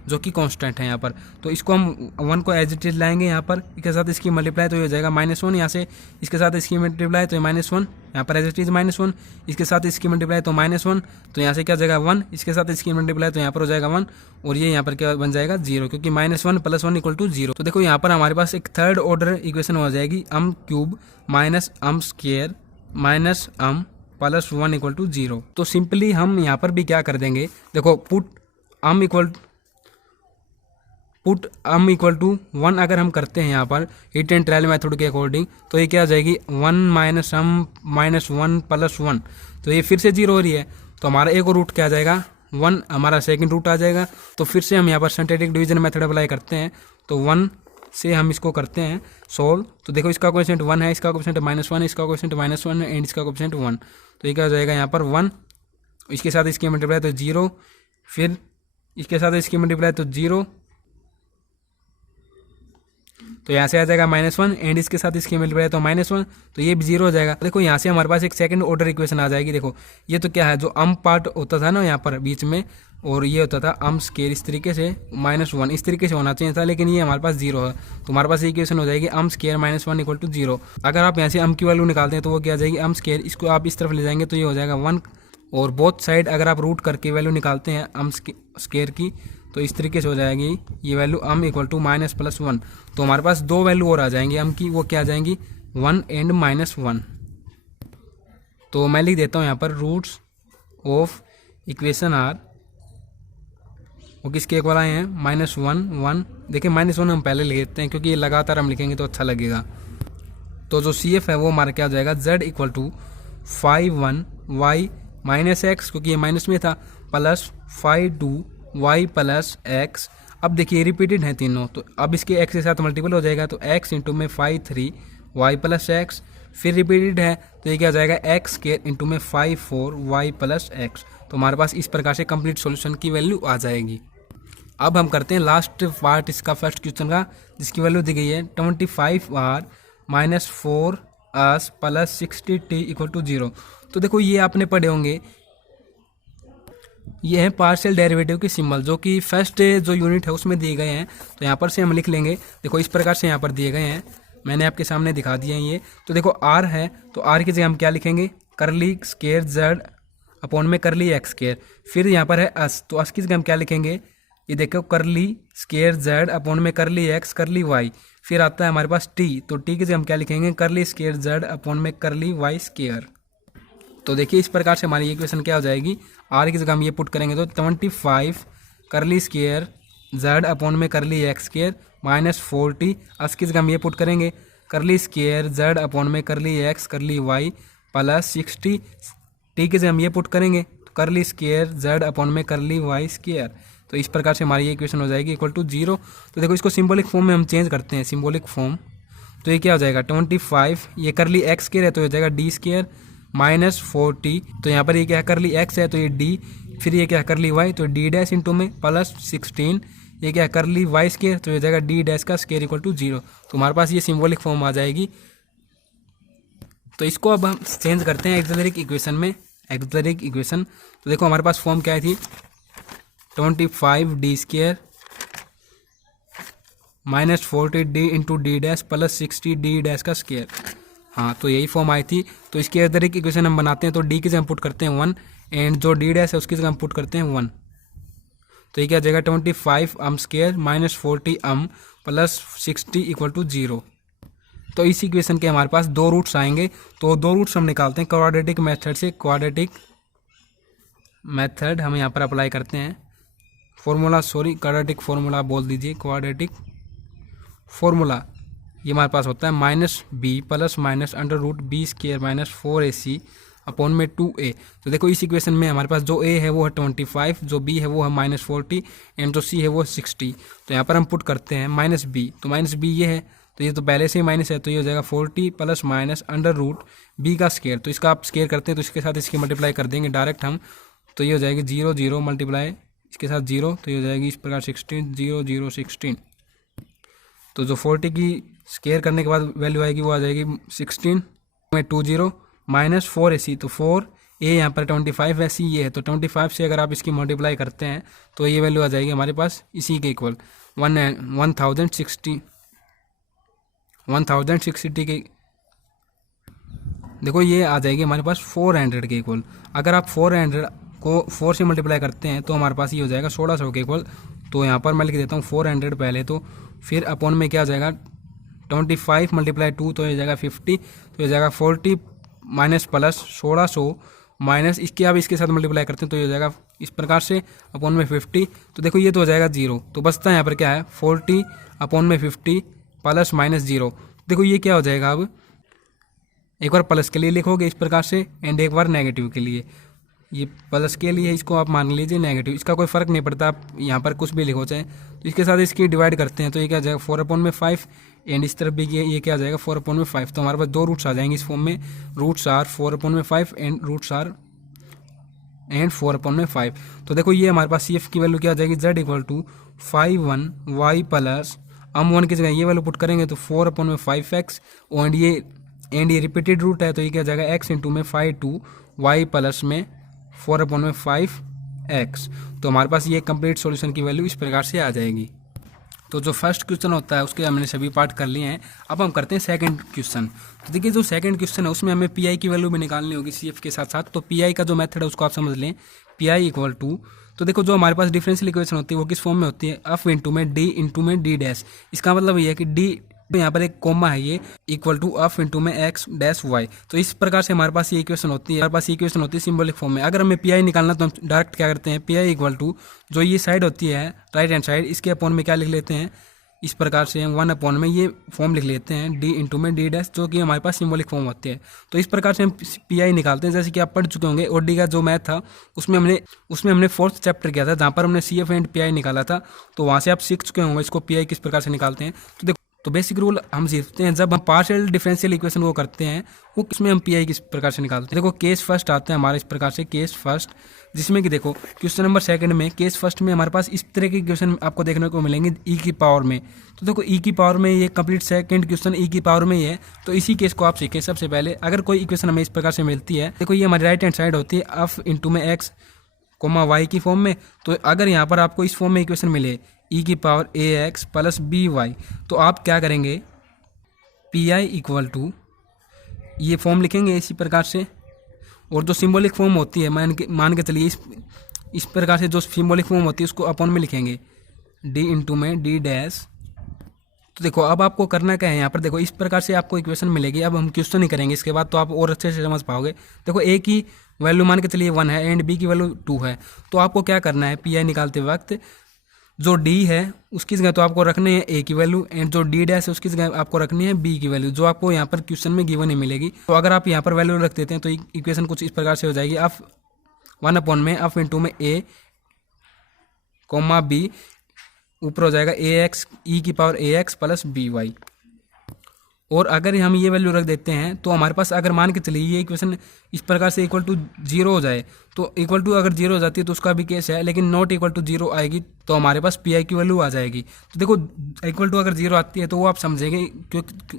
जो कि कांस्टेंट है यहाँ पर। तो इसको हम 1 को एज इट इज लाएंगे यहाँ पर, इसके साथ इसकी मल्टीप्लाई तो ये हो जाएगा -1, यहाँ से इसके साथ इसकी मल्टीप्लाई तो -1, यहाँ पर एज इट इज -1, इसके साथ इसकी मल्टीप्लाई तो -1, तो यहाँ से क्या हो जाएगा 1, इसके साथ इसकी मल्टीप्लाई तो यहाँ पर हो जाएगा 1, और ये यहाँ पर क्या बन जाएगा 0, क्योंकि -1 + 1 = 0। तो देखो यहाँ पर हमारे पास एक थर्ड ऑर्डर इक्वेशन हो जाएगी, अम क्यूब माइनस अम स्क्वायर माइनस अम + 1 = 0। तो सिंपली हम यहाँ पर भी क्या कर देंगे, देखो पुट अम इक्वल टू 1 अगर हम करते हैं यहाँ पर हिट एंड ट्रायल मेथड के अकॉर्डिंग, तो ये क्या आ जाएगी 1 - अम -1 + 1, तो ये फिर से 0 हो रही है। तो हमारा एक और रूट क्या आ जाएगा 1, हमारा सेकंड रूट आ जाएगा। तो फिर से हम यहाँ पर सिंथेटिक डिवीजन मेथड अप्लाई करते हैं, तो 1 से हम इसको करते हैं सोल्व। तो देखो इसका कोएफिशिएंट 1 है, इसका कोएफिशिएंट -1, इसका कोएफिशिएंट -1 एंड इसका कोएफिशिएंट 1, तो ये क्या हो जाएगा यहाँ पर 1, इसके साथ इसकी मल्टीप्लाई तो 0, फिर इसके साथ इसकी मल्टीप्लाई तो 0, तो यहाँ से आ जाएगा -1 एंड इसके साथ इसकी मल्टीप्लाई तो -1, तो ये भी 0 हो जाएगा। देखो यहाँ से हमारे पास एक सेकंड ऑर्डर इक्वेशन आ जाएगी। देखो ये तो क्या है, जो अम पार्ट होता था ना यहाँ पर बीच में, और ये होता था अम स्क्वायर, इस तरीके से -1 इस तरीके से होना चाहिए था, लेकिन ये हमारे पास 0 है। तो हमारे पास इक्वेशन हो जाएगी अम स्क्वायर -1 = 0। अगर आप यहाँ से अम की वैल्यू निकालते हैं तो वो क्या आ जाएगी अम स्क्वायर, इसको आप इस तरफ ले जाएंगे तो ये हो जाएगा 1, और बोथ साइड अगर आप रूट करके वैल्यू निकालते हैं अम स्क्वायर की, तो इस तरीके से हो जाएगी ये वैल्यू अम इक्वल टू -+ 1। तो हमारे पास 2 वैल्यू और आ जाएंगी अम की, वो क्या आ जाएंगी 1 एंड -1। तो मैं लिख देता हूँ यहाँ पर रूट्स ऑफ इक्वेशन आर, वो किसके इक्वल आए हैं -1 1। देखिए -1 हम पहले लिख देते हैं, क्योंकि ये लगातार हम लिखेंगे तो अच्छा लगेगा। तो जो CF है वो हमारा क्या हो जाएगा Z equal to 5 1 y -x, क्योंकि ये माइनस में था, प्लस 5 2 y + x। अब देखिए रिपीटेड है तीनों, तो अब इसके x के साथ मल्टीपल हो जाएगा, तो x इंटू में 5 3 y + x, फिर रिपीटेड है तो ये क्या हो जाएगा x² इंटू में 5 4 y + x। तो हमारे पास इस प्रकार से कंप्लीट सॉल्यूशन की वैल्यू आ जाएगी। अब हम करते हैं लास्ट पार्ट इसका फर्स्ट क्वेश्चन का, जिसकी वैल्यू दी गई है 25r - 4s + 60t = 0। तो देखो ये आपने पढ़े होंगे, ये है पार्शियल डेरिवेटिव के सिंबल, जो कि फर्स्ट जो यूनिट है उसमें दिए गए हैं। तो यहाँ पर से हम लिख लेंगे, देखो इस प्रकार से यहाँ पर दिए गए हैं, मैंने आपके सामने दिखा दिए हैं ये। तो देखो r है, तो r की जगह हम क्या लिखेंगे करली स्क्वायर z अपॉन में करली x²। फिर यहाँ पर है s, तो s की जगह हम क्या लिखेंगे, ये देखो करली स्क्वायर z अपॉन में करली x करली y। फिर आता है हमारे पास t, तो t की जगह हम क्या लिखेंगे करली स्क्वायर z अपॉन में करली y²। तो देखिए इस प्रकार से हमारी इक्वेशन क्या हो जाएगी, r की जगह हम ये पुट करेंगे तो 25 करली स्क्वायर z अपॉन में करली x² -40, s की जगह हम ये पुट करेंगे करली स्क्वायर z अपॉन में करली x करली y + 60, t की जगह हम ये पुट करेंगे करली स्क्वायर z अपॉन में करली y²। तो इस प्रकार से हमारी ये इक्वेशन हो जाएगी इक्वल टू 0। तो देखो इसको सिंबॉलिक फॉर्म में हम चेंज करते हैं, सिंबॉलिक फॉर्म, तो ये क्या हो जाएगा 25, ये करली x² है तो हो जाएगा d² -40, तो यहाँ पर ये क्या करली x है तो ये d, फिर ये क्या करली y तो d' इंटू में +16, ये क्या करली y² तो ये जाएगा d' = 0। तो हमारे पास ये सिंबॉलिक फॉर्म आ जाएगी। तो इसको अब हम चेंज करते हैं एक्सिलरिक इक्वेशन में, एक्सिलरिक इक्वेशन। तो देखो हमारे पास फॉर्म क्या थी 25d² -40d into d' + 60d'²। हाँ, तो यही फॉर्म आई थी। तो इसकी एक्सिलरिक इक्वेशन हम बनाते हैं, तो d की जगह हम पुट करते हैं 1 एंड जो d' है उसकी जगह हम पुट करते हैं 1। तो ये क्या जाएगा 25 m² -40 m + 60 = 0। तो इस इक्वेशन के हमारे पास 2 रूट्स आएंगे, तो 2 रूट्स हम निकालते हैं क्वाड्रेटिक मेथड से। क्वाड्रेटिक मेथड हम यहाँ पर अप्लाई करते हैं, फॉर्मूला क्वाड्रेटिक फॉर्मूला बोल दीजिए, क्वाड्रेटिक फॉर्मूला ये हमारे पास होता है -b + -√b² - 4ac अपॉन में 2a। तो देखो इस इक्वेशन में हमारे पास जो a है वो है 25, जो b है वो है -40 एंड जो c है वो 60। तो यहाँ पर हम पुट करते हैं -b, तो -b ये है, तो ये तो पहले से ही माइनस है, तो ये हो जाएगा 40 + -√b²। तो इसका आप स्क्वायर करते हैं तो इसके साथ इसकी मल्टीप्लाई कर देंगे डायरेक्ट हम, तो ये हो जाएगी 0 0 मल्टीप्लाई इसके साथ 0, तो ये हो जाएगी इस प्रकार 16 0 0 16। तो जो 40 की स्क्वायर करने के बाद वैल्यू आएगी वो आ जाएगी 16 में 20 -4ac, तो 4 ए यहाँ पर 25 है, सी ये है, तो 25 से अगर आप इसकी मल्टीप्लाई करते हैं तो ये वैल्यू आ जाएगी हमारे पास इसी के इक्वल 1060 के, देखो ये आ जाएगी हमारे पास 400 के इक्वल। अगर आप 400 को 4 से मल्टीप्लाई करते हैं तो हमारे पास ये हो जाएगा 1600 के इक्वल। तो यहाँ पर मैं लिख देता हूँ 400 पहले, तो फिर अपॉन में क्या आ जाएगा 25 मल्टीप्लाई 2 तो ये जाएगा 50, तो ये जाएगा 40 माइनस प्लस 1600 माइनस इसके, आप इसके साथ मल्टीप्लाई करते हैं तो ये हो जाएगा इस प्रकार से अपॉन में 50, तो देखो ये तो हो जाएगा 0, तो बचता है यहाँ पर क्या है 40 अपॉन में 50 प्लस माइनस 0। देखो ये क्या हो जाएगा, अब एक बार प्लस के लिए लिखोगे इस प्रकार से एंड एक बार नेगेटिव के लिए, ये प्लस के लिए इसको आप मान लीजिए नेगेटिव, इसका कोई फ़र्क नहीं पड़ता, आप यहाँ पर कुछ भी लिखो चाहे, तो इसके साथ इसकी डिवाइड करते हैं तो ये क्या आ जाएगा 4/5 एंड इस तरफ भी ये क्या आ जाएगा 4/5। तो हमारे पास दो रूट्स आ जाएंगे इस फॉर्म में, roots are 4/5 and roots are and 4/5। तो देखो ये हमारे पास सी एफ की वैल्यू क्या आ जाएगी z = 5/1 y प्लस हम 1 की जगह ये वैल्यू पुट करेंगे तो 4/5x एंड ये रिपीटेड रूट है तो ये क्या आ जाएगा x इंटू में 5 y प्लस में 4/5x। तो हमारे पास ये कंप्लीट सॉल्यूशन की वैल्यू इस प्रकार से आ जाएगी। तो जो फर्स्ट क्वेश्चन होता है उसके हमने सभी पार्ट कर लिए हैं। अब हम करते हैं सेकंड क्वेश्चन। तो देखिए जो सेकंड क्वेश्चन है उसमें हमें पी की वैल्यू भी निकालनी होगी सी एफ के साथ साथ। तो पी का जो मेथड है उसको आप समझ लें, पी = तो देखो जो हमारे पास डिफरेंशियल इक्वेशन होती है वो किस फॉर्म में होती है, एफ इंटू में डी डैश। इसका मतलब ये है कि डी यहाँ पर एक कोमा है ये = एफ इंटू में एक्स डैश वाई। तो इस प्रकार से हमारे पास ये इक्वेशन होती है, हमारे पास ये इक्वेशन होती है सिंबॉलिक फॉर्म में। अगर हमें पी निकालना तो हम डायरेक्ट क्या करते हैं, पी = जो ये साइड होती है राइट हैंड साइड, इसके अपॉन में क्या लिख लेते हैं, इस प्रकार से हम 1/, में ये फॉर्म लिख लेते हैं डी इंटू में डी डैश, जो कि हमारे पास सिंबॉलिक फॉर्म होती है। तो इस प्रकार से हम पी निकालते हैं। जैसे कि आप पढ़ चुके होंगे ओडी का जो मैथ था उसमें हमने 4th चैप्टर किया था जहाँ पर हमने सी एफ एंड पी निकाला था। तो वहाँ से आप सीख चुके होंगे इसको पी किस प्रकार से निकालते हैं। तो देखो तो बेसिक रूल हम सीखते हैं, जब हम पार्शियल डिफरेंशियल इक्वेशन को करते हैं वो किसमें हम पी किस प्रकार से निकालते हैं। देखो केस फर्स्ट आता है हमारा इस प्रकार से, केस फर्स्ट, जिसमें कि देखो क्वेश्चन नंबर सेकंड में केस फर्स्ट में हमारे पास इस तरह के क्वेश्चन आपको देखने को मिलेंगे ई की पावर में। तो देखो ई की पावर में ये कंप्लीट सेकंड क्वेश्चन ई की पावर में ही है। तो इसी केस को आप सीखें सबसे पहले। अगर कोई इक्वेशन हमें इस प्रकार से मिलती है, देखो ये हमारी राइट हैंड साइड होती है एफ इंटू में एक्स वाई की फॉर्म में। तो अगर यहाँ पर आपको इस फॉर्म में इक्वेशन मिले ई की पावर ए एक्स प्लस बी वाई, तो आप क्या करेंगे, पी = ये फॉर्म लिखेंगे इसी प्रकार से। और जो सिंबॉलिक फॉर्म होती है मान के चलिए इस प्रकार से जो सिंबॉलिक फॉर्म होती है उसको अपॉन में लिखेंगे डी इंटू में डी डैश। तो देखो अब आपको करना क्या है, यहाँ पर देखो इस प्रकार से आपको इक्वेशन मिलेगी। अब हम क्वेश्चन ही करेंगे इसके बाद, तो आप और अच्छे से समझ पाओगे। देखो ए की वैल्यू मान के चलिए 1 है एंड बी की वैल्यू 2 है। तो आपको क्या करना है, पी निकालते वक्त जो डी है उसकी जगह तो आपको रखनी है ए की वैल्यू एंड जो डी डैश है उसकी जगह आपको रखनी है बी की वैल्यू, जो आपको यहाँ पर क्वेश्चन में गिवन ही मिलेगी। तो अगर आप यहाँ पर वैल्यू रख देते हैं तो इक्वेशन कुछ इस प्रकार से हो जाएगी, एफ 1/, में एफ इंटू में ए बी, ऊपर हो जाएगा ए एक्स ई की पावर ए एक्स प्लस बी वाई। और अगर हम ये वैल्यू रख देते हैं तो हमारे पास अगर मान के चलिए ये इक्वेशन इस प्रकार से =0 हो जाए, तो = अगर 0 हो जाती है तो उसका भी केस है, लेकिन नॉट =0 आएगी तो हमारे पास पी की वैल्यू आ जाएगी। तो देखो = अगर 0 आती है तो वो आप समझेंगे, क्योंकि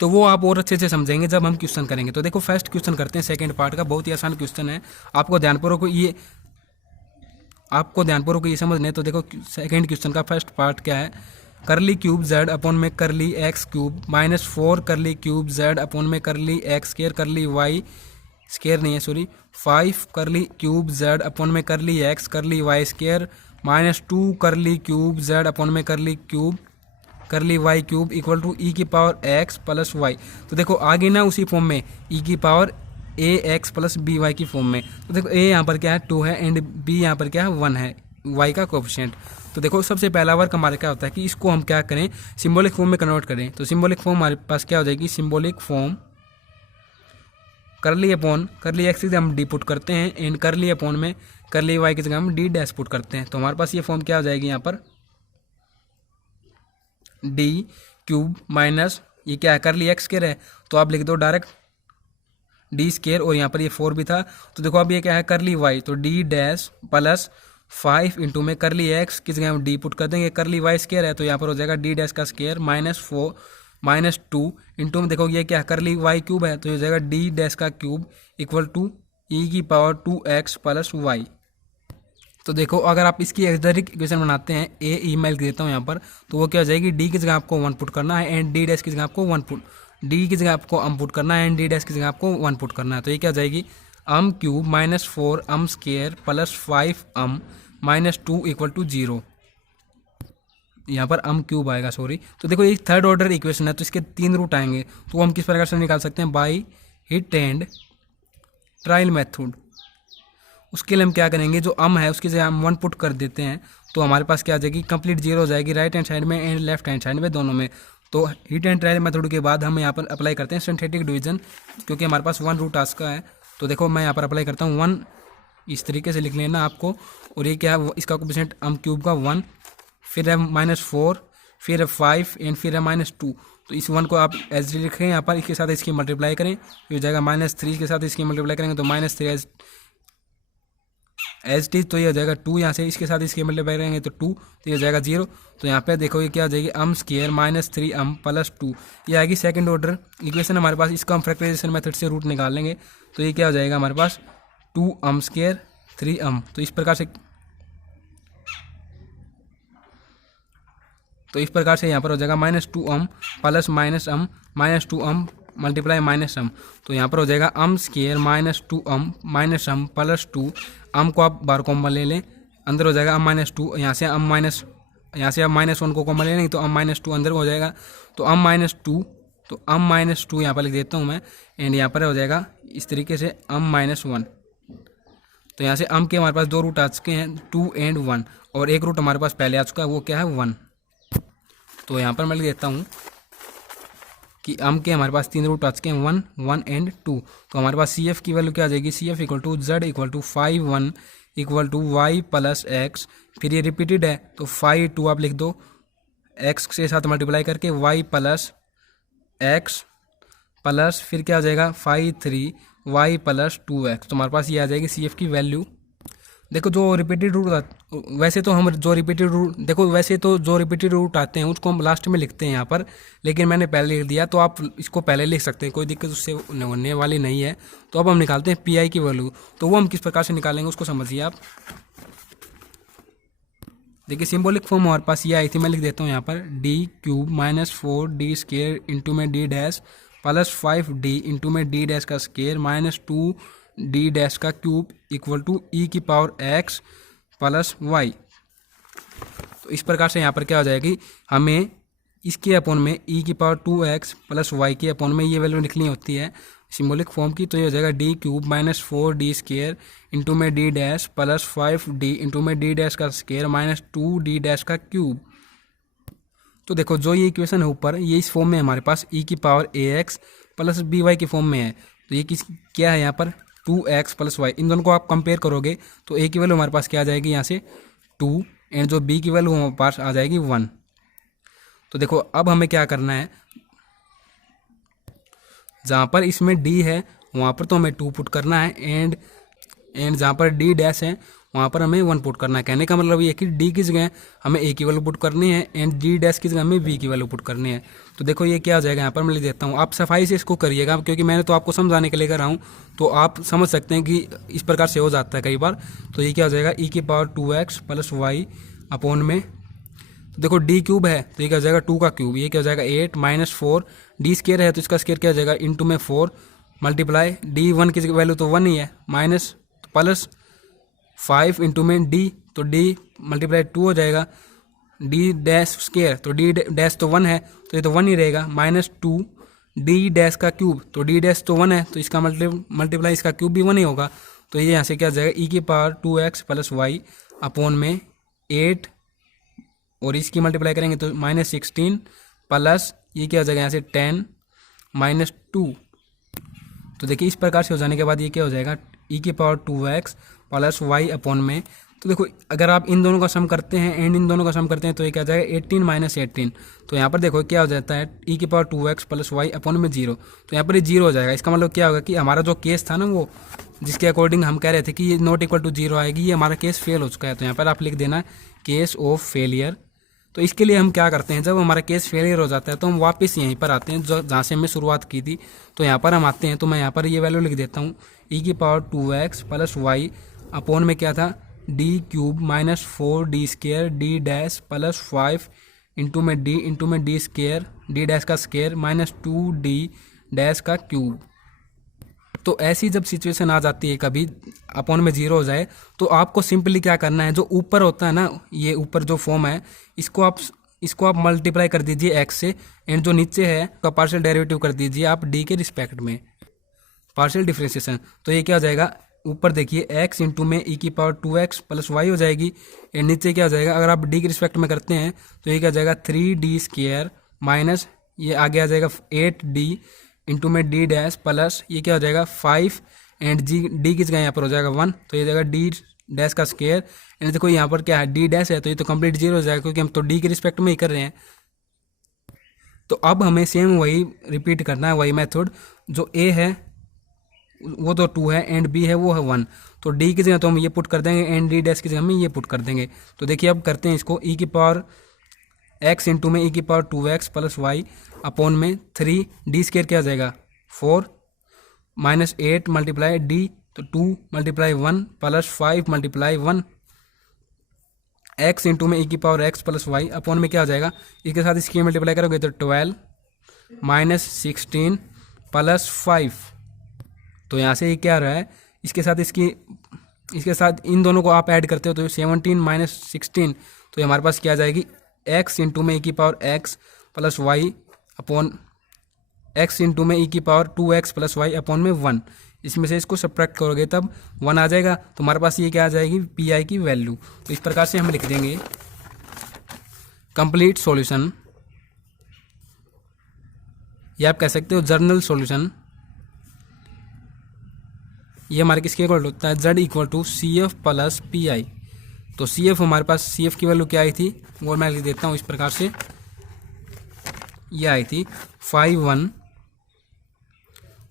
वो आप और अच्छे से समझेंगे जब हम क्वेश्चन करेंगे। तो देखो फर्स्ट क्वेश्चन करते हैं सेकेंड पार्ट का, बहुत ही आसान क्वेश्चन है, आपको ध्यानपूर्वक ये समझना है। तो देखो सेकेंड क्वेश्चन का फर्स्ट पार्ट क्या है, करली क्यूब जेड अपॉन में करली एक्स क्यूब -4 करली क्यूब जेड अपॉन में करली एक्स स्केयर करली वाई स्केयर नहीं है सॉरी 5 करली क्यूब जेड अपॉन में curly x curly Y square -2 करली क्यूब जेड अपॉन में करली वाई क्यूब = ई की पावर एक्स प्लस वाई। तो देखो आगे ना उसी फॉर्म में ई की पावर ए एक्स प्लस बी वाई की फॉर्म में। तो देखो ए यहाँ पर क्या है 2 है एंड बी यहाँ पर क्या है 1 है, वाई का कोएफिशिएंट। तो देखो सबसे पहला वर्क हमारा क्या होता है कि इसको हम क्या करें, सिंबॉलिक फॉर्म में कन्वर्ट करें। तो सिंबॉलिक फॉर्म हमारे पास क्या हो जाएगी, सिंबॉलिक फॉर्म करली एक्स की जगह हम डी पुट करते हैं एंड करली अपॉन में करली वाई की जगह हम डी डैश पुट करते हैं। तो हमारे पास ये फॉर्म क्या हो जाएगी, यहाँ पर डी क्यूब माइनस ये क्या है करली एक्स स्क्वायर है, तो आप लिख दो डायरेक्ट डी स्क्वायर, और यहाँ पर ये 4 भी था। तो देखो अब ये क्या है करली वाई, तो डी डैश प्लस 5 इंटू में करली एक्स की जगह हम डी पुट कर देंगे, करली वाई स्क्वायर है तो यहाँ पर हो जाएगा डी डैश का स्क्वायर -2 इंटू में देखो ये क्या करली वाई क्यूब है, तो ये हो जाएगा डी डैश का क्यूब इक्वल टू ई की पावर 2x प्लस वाई। तो देखो अगर आप इसकी एक्सरेटिक इक्वेशन बनाते हैं, ए ई मैं लिख देता हूँ यहाँ पर, तो वो क्या हो जाएगी, डी की जगह आपको 1 पुट करना है एंड डी डैश की जगह आपको 1 पुट, डी की जगह आपको अम पुट करना है एंड डी डैश की जगह आपको 1 पुट करना है। तो ये क्या हो जाएगी, m cube -4 m square plus 5 m -2 equal to 0। यहाँ पर अम क्यूब आएगा, सॉरी। तो देखो ये थर्ड ऑर्डर इक्वेशन है, तो इसके 3 रूट आएंगे, तो हम किस प्रकार से निकाल सकते हैं, by hit and trial method. उसके लिए हम क्या करेंगे, जो अम है उसकी जगह हम 1 पुट कर देते हैं, तो हमारे पास क्या आ जाएगी, कंप्लीट 0 हो जाएगी राइट हैंड साइड में एंड लेफ्ट हैंड साइड में दोनों में। तो हिट एंड ट्रायल मेथड के बाद हम यहाँ पर अप्लाई करते हैं सिंथेटिक डिवीजन, क्योंकि हमारे पास 1 रूट आस्क का है। तो देखो मैं यहाँ पर अप्लाई करता हूँ 1, इस तरीके से लिख लेना आपको। और ये क्या है, इसका कोएफिशिएंट अम क्यूब का 1, फिर है -4, फिर है 5 एंड फिर है -2। तो इस 1 को आप एच डी लिखें यहाँ पर, इसके साथ इसकी मल्टीप्लाई करें, ये हो जाएगा -3 के साथ इसकी मल्टीप्लाई करेंगे तो -3 एच टी, तो ये हो जाएगा 2, यहाँ से इसके साथ इसके मल्टीप्लाई करेंगे तो 2, तो ये हो जाएगा 0। तो यहाँ पे देखो ये क्या हो जाएगी, अम स्क्वायर -3 अम प्लस 2, ये आएगी सेकंड ऑर्डर इक्वेशन हमारे पास। इसका हम फैक्टराइजेशन मेथड से रूट निकाल लेंगे, तो ये क्या हो जाएगा हमारे पास 2 अम स्क्वायर 3 अम। तो इस प्रकार से यहाँ पर हो जाएगा -2 अम प्लस माइनस अम -2 अम मल्टीप्लाई माइनस अम। तो यहाँ पर हो जाएगा अम स्क्वायर -2 अम माइनस अम प्लस 2, अम को आप बार कॉमन ले लें, अंदर हो जाएगा अम -2, यहाँ से अम -1 को कॉमन ले लेंगे तो अम -2 अंदर हो जाएगा, तो अम -2 यहाँ पर लिख देता हूँ मैं, एंड यहाँ पर हो जाएगा इस तरीके से अम -1। तो यहाँ से अम के हमारे पास 2 रूट आ चुके हैं, 2 एंड 1, और एक रूट हमारे पास पहले आ चुका है, वो क्या है 1। तो यहाँ पर मैं लिख देता हूँ कि अम के हमारे पास 3 रूट आ चुके हैं, 1, 1 एंड 2। तो हमारे पास सी एफ की वैल्यू क्या आ जाएगी, C F equal to z equal to 5 1 equal to y plus x, फिर ये रिपीटेड है तो 5 2 आप लिख दो, एक्स के साथ मल्टीप्लाई करके वाई प्लस एक्स प्लस फिर क्या आ जाएगा 5 3 वाई प्लस 2x। तो हमारे पास ये आ जाएगी सी एफ की वैल्यू। देखो जो रिपीटेड रूट वैसे तो जो रिपीटेड रूट आते हैं उसको हम लास्ट में लिखते हैं यहाँ पर, लेकिन मैंने पहले लिख दिया, तो आप इसको पहले लिख सकते हैं, कोई दिक्कत उससे होने वाली नहीं है। तो अब हम निकालते हैं पी आई की वैल्यू, तो वो हम किस प्रकार से निकालेंगे उसको समझिए आप। देखिए सिंबॉलिक फॉर्म हमारे पास ये आई थी, मैं लिख देता हूँ यहाँ पर d cube -4 d square into में d dash plus 5 d into में डी डैश का स्क्वायर -2 डी डैश का क्यूब इक्वल टू ई की पावर x प्लस वाई। तो इस प्रकार से यहाँ पर क्या हो जाएगी, हमें इसके अपॉन में ई की पावर 2x प्लस वाई के अपॉन में ये वैल्यू लिखनी होती है सिंबॉलिक फॉर्म की। तो ये हो जाएगा d cube -4 d square into में d dash plus 5 d into में डी डैश का स्क्वायर -2 डी डैश का क्यूब। तो देखो जो ये इक्वेशन है ऊपर, ये इस फॉर्म में हमारे पास ई की power ax plus b y की फॉर्म में है। तो ये क्या है यहाँ पर 2x प्लस वाई, इन दोनों को आप कंपेयर करोगे तो ए की वैल्यू हमारे पास क्या आ जाएगी यहाँ से 2 एंड जो बी की वैल्यू हमारे पास आ जाएगी 1। तो देखो अब हमें क्या करना है, जहाँ पर इसमें डी है वहाँ पर तो हमें 2 पुट करना है एंड जहाँ पर डी डैश है वहाँ पर हमें 1 पुट करना है। कहने का मतलब ये है कि डी की जगह हमें ए की वैल्यू पुट करनी है एंड डी डैश की जगह हमें बी की वैल्यू पुट करनी है। तो देखो ये क्या हो जाएगा, यहाँ पर मैं लिख देता हूँ, आप सफाई से इसको करिएगा क्योंकि मैंने तो आपको समझाने के लिए कर रहा हूँ, तो आप समझ सकते हैं कि इस प्रकार से हो जाता है कई बार। तो ये क्या हो जाएगा ई की power 2x plus y upon में, तो देखो डी क्यूब है तो ये क्या हो जाएगा 2 का क्यूब, ये क्या हो जाएगा 8 -4 डी स्क्वायर है तो इसका स्क्वायर क्या हो जाएगा इंटू में 4 मल्टीप्लाई डी 1 की वैल्यू तो 1 ही है माइनस प्लस 5 इंटू में डी, तो डी मल्टीप्लाई 2 हो जाएगा, डी डैश स्क्वायर तो डी डैश तो 1 है तो ये तो 1 ही रहेगा, -2 डी डैश का क्यूब, तो डी डैश तो 1 है तो इसका मल्टीप्लाई इसका क्यूब भी 1 ही होगा। तो ये यहाँ से क्या हो जाएगा ई की power 2x plus y upon में 8 और इसकी मल्टीप्लाई करेंगे तो -16 प्लस ये क्या हो जाएगा यहाँ से 10 -2। तो देखिए इस प्रकार से हो जाने के बाद ये क्या हो जाएगा ई की power 2x plus y upon में, तो देखो अगर आप इन दोनों का सम करते हैं एंड इन दोनों का सम करते हैं तो ये क्या हो जाएगा 18 - 18। तो यहाँ पर देखो क्या हो जाता है ई की power 2x plus y upon में 0, तो यहाँ पर ये 0 हो जाएगा। इसका मतलब क्या होगा कि हमारा जो केस था ना वो जिसके अकॉर्डिंग हम कह रहे थे कि ये नॉट इक्वल टू 0 आएगी, ये हमारा केस फेल हो चुका है। तो यहाँ पर आप लिख देना केस ऑफ फेलियर। तो इसके लिए हम क्या करते हैं, जब हमारा केस फेलियर हो जाता है तो हम वापस यहीं पर आते हैं जो जहाँ से हमने शुरुआत की थी। तो यहाँ पर हम आते हैं, तो मैं यहाँ पर ये वैल्यू लिख देता हूँ e⁻² प्लस वाई अपॉन में क्या था d³ minus 4d² d dash plus 5 into में d स्केयर d डैश का स्केयर माइनस 2d डैश का क्यूब। तो ऐसी जब सिचुएशन आ जाती है कभी अपॉन में 0 हो जाए, तो आपको सिंपली क्या करना है, जो ऊपर होता है ना, ये ऊपर जो फॉर्म है इसको आप मल्टीप्लाई कर दीजिए x से, एंड जो नीचे है उसका पार्शियल डेरिवेटिव कर दीजिए आप d के रिस्पेक्ट में, पार्शियल डिफरेंशिएशन। तो ये क्या हो जाएगा, ऊपर देखिए x इंटू में e⁻² प्लस वाई हो जाएगी, एंड नीचे क्या हो जाएगा, अगर आप d के रिस्पेक्ट में करते हैं तो ये क्या हो जाएगा 3d² माइनस ये आगे आ जाएगा 8d इंटू में d डैश प्लस ये क्या हो जाएगा 5 एंड d की जगह यहाँ पर हो जाएगा 1, तो ये जाएगा d डैश का स्केयर। एंड देखो यहाँ पर क्या है d डैश है, तो ये तो कंप्लीट 0 हो जाएगा क्योंकि हम तो d के रिस्पेक्ट में ही कर रहे हैं। तो अब हमें सेम वही रिपीट करना है, वही मेथड, जो a है वो तो 2 है एंड b है वो है 1, तो d की जगह तो हम ये पुट कर देंगे एंड d डैश की जगह हम ये पुट कर देंगे। तो देखिए अब करते हैं इसको e⁻x इंटू में e⁻² प्लस वाई अपॉन में 3d² क्या आ जाएगा 4 माइनस 8 मल्टीप्लाई d, तो 2 multiply 1 plus 5 multiply 1 x into में e⁻x प्लस वाई अपॉन में क्या आ जाएगा, इसके साथ इसकी मल्टीप्लाई करोगे तो 12 माइनस 16 प्लस 5। तो यहाँ से ये क्या आ रहा है, इसके साथ इन दोनों को आप ऐड करते हो तो 17 माइनस 16, तो ये हमारे पास क्या आ जाएगी x इंटू में e⁻x plus y upon x into में e⁻2x प्लस वाई अपॉन में 1। इसमें से इसको सब्ट्रैक्ट करोगे तब 1 आ जाएगा, तो हमारे पास ये क्या आ जाएगी पी की वैल्यू। तो इस प्रकार से हम लिख देंगे कंप्लीट सॉल्यूशन, या आप कह सकते हो जर्नल सॉल्यूशन। ये हमारे किसके इक्वल होता है, z equal to CF plus PI। तो CF हमारे पास CF की वैल्यू क्या आई थी वो मैं लिख देता हूँ इस प्रकार से, ये आई थी 5 1,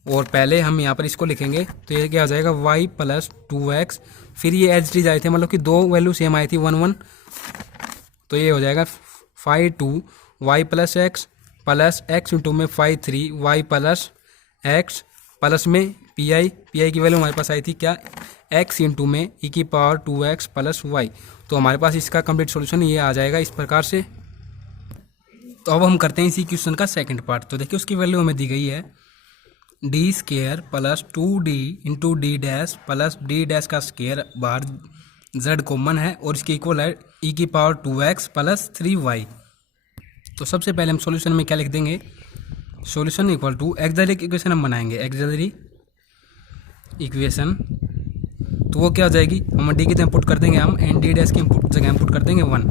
और पहले हम यहाँ पर इसको लिखेंगे तो ये क्या हो जाएगा y प्लस 2x, फिर ये एच डी आए थे, मतलब कि दो वैल्यू सेम आई थी 1 1, तो ये हो जाएगा 5 2 y प्लस x इंटू में 5 3 y प्लस x प्लस में पी की वैल्यू हमारे पास आई थी क्या x इंटू में e⁻2x प्लस वाई। तो हमारे पास इसका कंप्लीट सॉल्यूशन ये आ जाएगा इस प्रकार से। तो अब हम करते हैं इसी क्वेश्चन का सेकंड पार्ट। तो देखिए उसकी वैल्यू हमें दी गई है d² plus 2d into D dash plus d dash का स्केयर, बाहर z कॉमन है और इसके इक्वल है e⁻2x प्लस 3y। तो सबसे पहले हम सॉल्यूशन में क्या लिख देंगे, solution equal to auxiliary equation हम बनाएंगे, एक्सिलरी इक्वेशन। तो वो क्या हो जाएगी, हम डी की जगह पुट कर देंगे हम, एंड डी डैश की जगह हम पुट कर देंगे 1।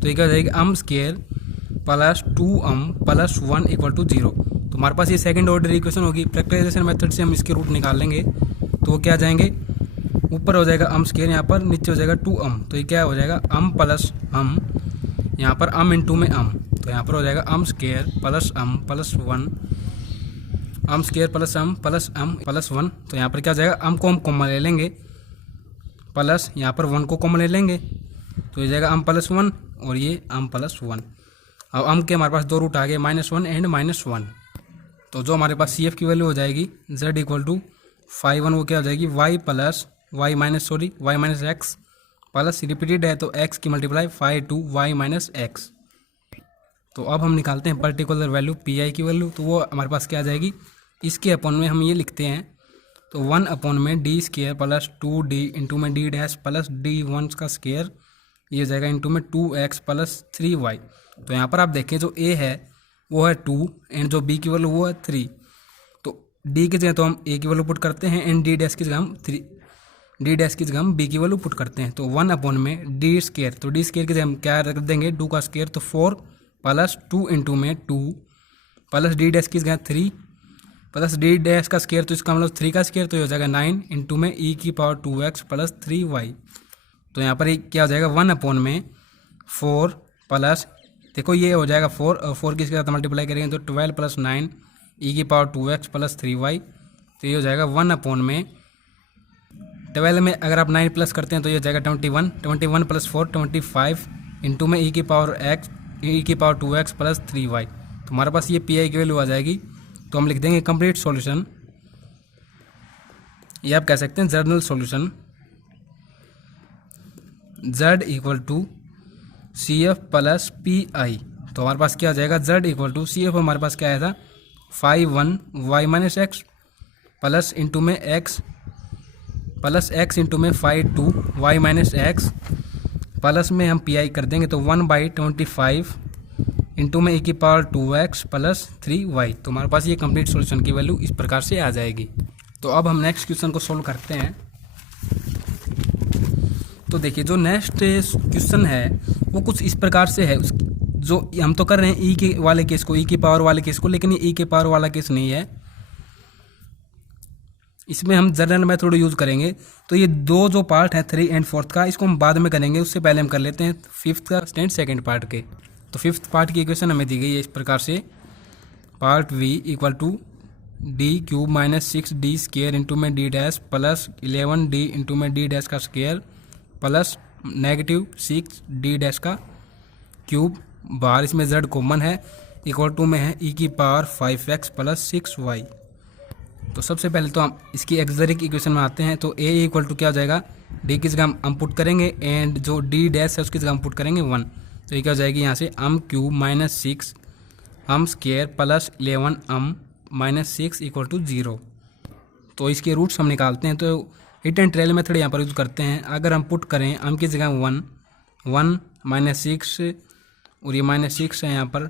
तो ये क्या हो जाएगी square plus 2 plus 1 equal to 0। तो हमारे पास ये सेकंड ऑर्डर इक्वेशन होगी। फैक्टराइजेशन मेथड से हम इसके रूट निकाल लेंगे, तो वो क्या आ जाएंगे, ऊपर हो जाएगा स्केयर, यहाँ पर नीचे हो जाएगा 2 तो ये क्या हो जाएगा प्लस यहाँ पर इंटू में तो यहाँ पर हो जाएगा square plus 1 square plus plus 1। तो यहाँ पर क्या हो जाएगा को हम कॉमन ले लेंगे, प्लस यहाँ पर 1 को कॉमन ले लेंगे, तो ये जाएगा प्लस 1 और ये प्लस 1। अब के हमारे पास दो रूट आ गए -1 एंड -1। तो जो हमारे पास CF की वैल्यू हो जाएगी z इक्वल टू 5 1, वो क्या हो जाएगी y minus x plus repeated है तो x की मल्टीप्लाई 5 2 y माइनस x। तो अब हम निकालते हैं पर्टिकुलर वैल्यू PI की वैल्यू, तो वो हमारे पास क्या आ जाएगी, इसके अपॉन में हम ये लिखते हैं, तो 1 अपॉन में d² प्लस 2d इंटू में d डैश प्लस d1 का स्केयर, ये जाएगा इंटू में 2x प्लस 3y। तो यहाँ पर आप देखें जो a है वो है 2 एंड जो b की वैल्यू वो है 3। तो d की जगह तो हम a की वैल्यू पुट करते हैं एंड d डैश की जगह हम b की वैल्यू पुट करते हैं। तो 1 अपॉन में d², तो d² की जगह हम क्या रख देंगे 2 का स्केयर, तो 4 प्लस 2 इंटू में 2 प्लस d डैश की जगह 3 प्लस d डैश का स्केयर, तो इसका मतलब 3 का स्केयर, तो ये हो जाएगा 9 इंटू में e⁻2x प्लस 3y। तो यहाँ पर क्या हो जाएगा 1 अपॉन में 4 प्लस, देखो ये हो जाएगा 4 और 4 की इसके साथ मल्टीप्लाई करेंगे तो 12 प्लस 9 e⁻2x प्लस 3y। तो ये हो जाएगा 1 अपॉन में 12 में अगर आप 9 प्लस करते हैं तो ये हो जाएगा 21 प्लस 4 25 इंटू में e⁻x ई की पावर 2x प्लस 3y। तो हमारे पास ये पी आई की वैल्यू आ जाएगी। तो हम लिख देंगे कंप्लीट सॉल्यूशन, ये आप कह सकते हैं general solution, z equal to C F plus P I. तो हमारे पास क्या आ जाएगा, z equal to C F हमारे पास क्या आया था 5 1 y minus x plus into में x प्लस x इंटू में 5 2 y माइनस एक्स प्लस में हम पी आई कर देंगे तो 1/25 इंटू में e की पावर 2x प्लस 3y। तो हमारे पास ये कंप्लीट सॉल्यूशन की वैल्यू इस प्रकार से आ जाएगी। तो अब हम नेक्स्ट क्वेश्चन को सोल्व करते हैं। तो देखिए जो नेक्स्ट क्वेश्चन है वो कुछ इस प्रकार से है, जो हम तो कर रहे हैं ई के वाले केस को, ई की पावर वाले केस को, लेकिन ये ई के पावर वाला केस नहीं है, इसमें हम जनरल मेथड यूज करेंगे। तो ये दो जो पार्ट है 3 और 4 का, इसको हम बाद में करेंगे, उससे पहले हम कर लेते हैं 5th का एंड 2nd पार्ट के। तो 5th पार्ट की इक्वेशन हमें दी गई है इस प्रकार से, part v equal to d cube minus 6d square into में d dash plus 11d into में डी डैश का square plus negative 6d dash का क्यूब, बाहर इसमें z कॉमन है, इक्वल टू में है e की पावर 5x प्लस 6y। तो सबसे पहले तो हम इसकी एक्सरेक इक्वेशन में आते हैं। तो a इक्वल टू क्या हो जाएगा, d की जगह हम पुट करेंगे एंड जो d डैश है उसकी जगह हम पुट करेंगे 1। तो ये क्या हो जाएगी यहाँ से m cube minus 6 m square plus 11 m minus 6 equal to 0। तो इसके रूट्स हम निकालते हैं। तो हिट एंड ट्रेल मेथड यहाँ पर यूज करते हैं। अगर हम पुट करें m की जगह 1 माइनस 6 और ये माइनस 6 है यहाँ पर,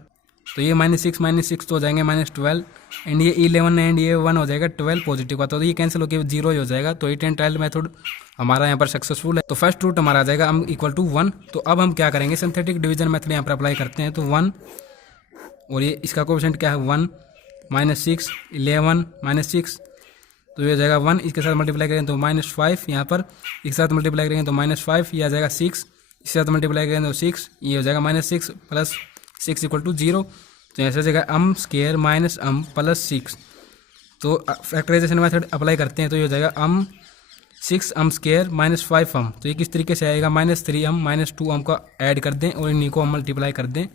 तो ये माइनस 6 तो हो जाएंगे -12 एंड ये 11 एंड ये 1 हो जाएगा 12 पॉजिटिव का, तो ये कैंसिल होकर 0 ही हो जाएगा। तो हिट एंड ट्रायल मेथड हमारा यहाँ पर सक्सेसफुल है। तो फर्स्ट रूट हमारा आ जाएगा m इक्वल टू 1। तो अब हम क्या करेंगे, सिंथेटिक डिवीजन मेथड यहाँ पर अप्लाई करते हैं। तो 1 और ये इसका कोएफिशिएंट क्या है 1 -6 11 -6, तो ये हो जाएगा 1, इसके साथ मल्टीप्लाई करेंगे तो -5, यहाँ पर इसके साथ मल्टीप्लाई करेंगे तो -5, ये आ जाएगा 6, इसके साथ मल्टीप्लाई करेंगे तो 6, ये हो जाएगा -6 प्लस 6 इक्वल टू 0। तो ऐसे हो जाएगा m square minus m plus 6। तो फैक्टराइजेशन मेथड अप्लाई करते हैं तो ये हो जाएगा m 6m square minus 5m। तो ये किस तरीके से आएगा, -3m -2m का ऐड कर दें और इन्हीं को हम मल्टीप्लाई कर दें।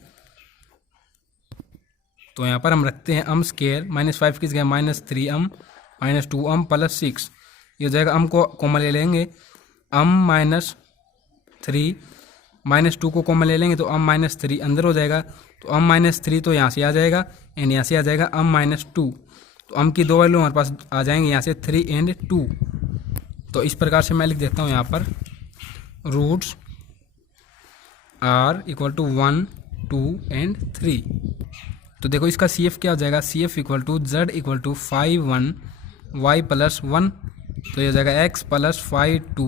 तो यहाँ पर हम रखते हैं m स्क्वेयर -5 की जगह -3m -2m प्लस 6, ये हो जाएगा m को कॉमन ले लेंगे, m -3 -2 को कॉमन ले लेंगे तो m -3 अंदर हो जाएगा। तो m -3 तो यहाँ से आ जाएगा एंड यहाँ से आ जाएगा m -2। तो m की दो वैल्यू हमारे पास आ जाएंगे यहाँ से 3 एंड 2। तो इस प्रकार से मैं लिख देता हूँ यहाँ पर roots r equal to 1 2 and 3। तो देखो इसका CF क्या हो जाएगा, CF equal to z equal to 5 1 y plus 1, तो ये हो जाएगा x plus 5 2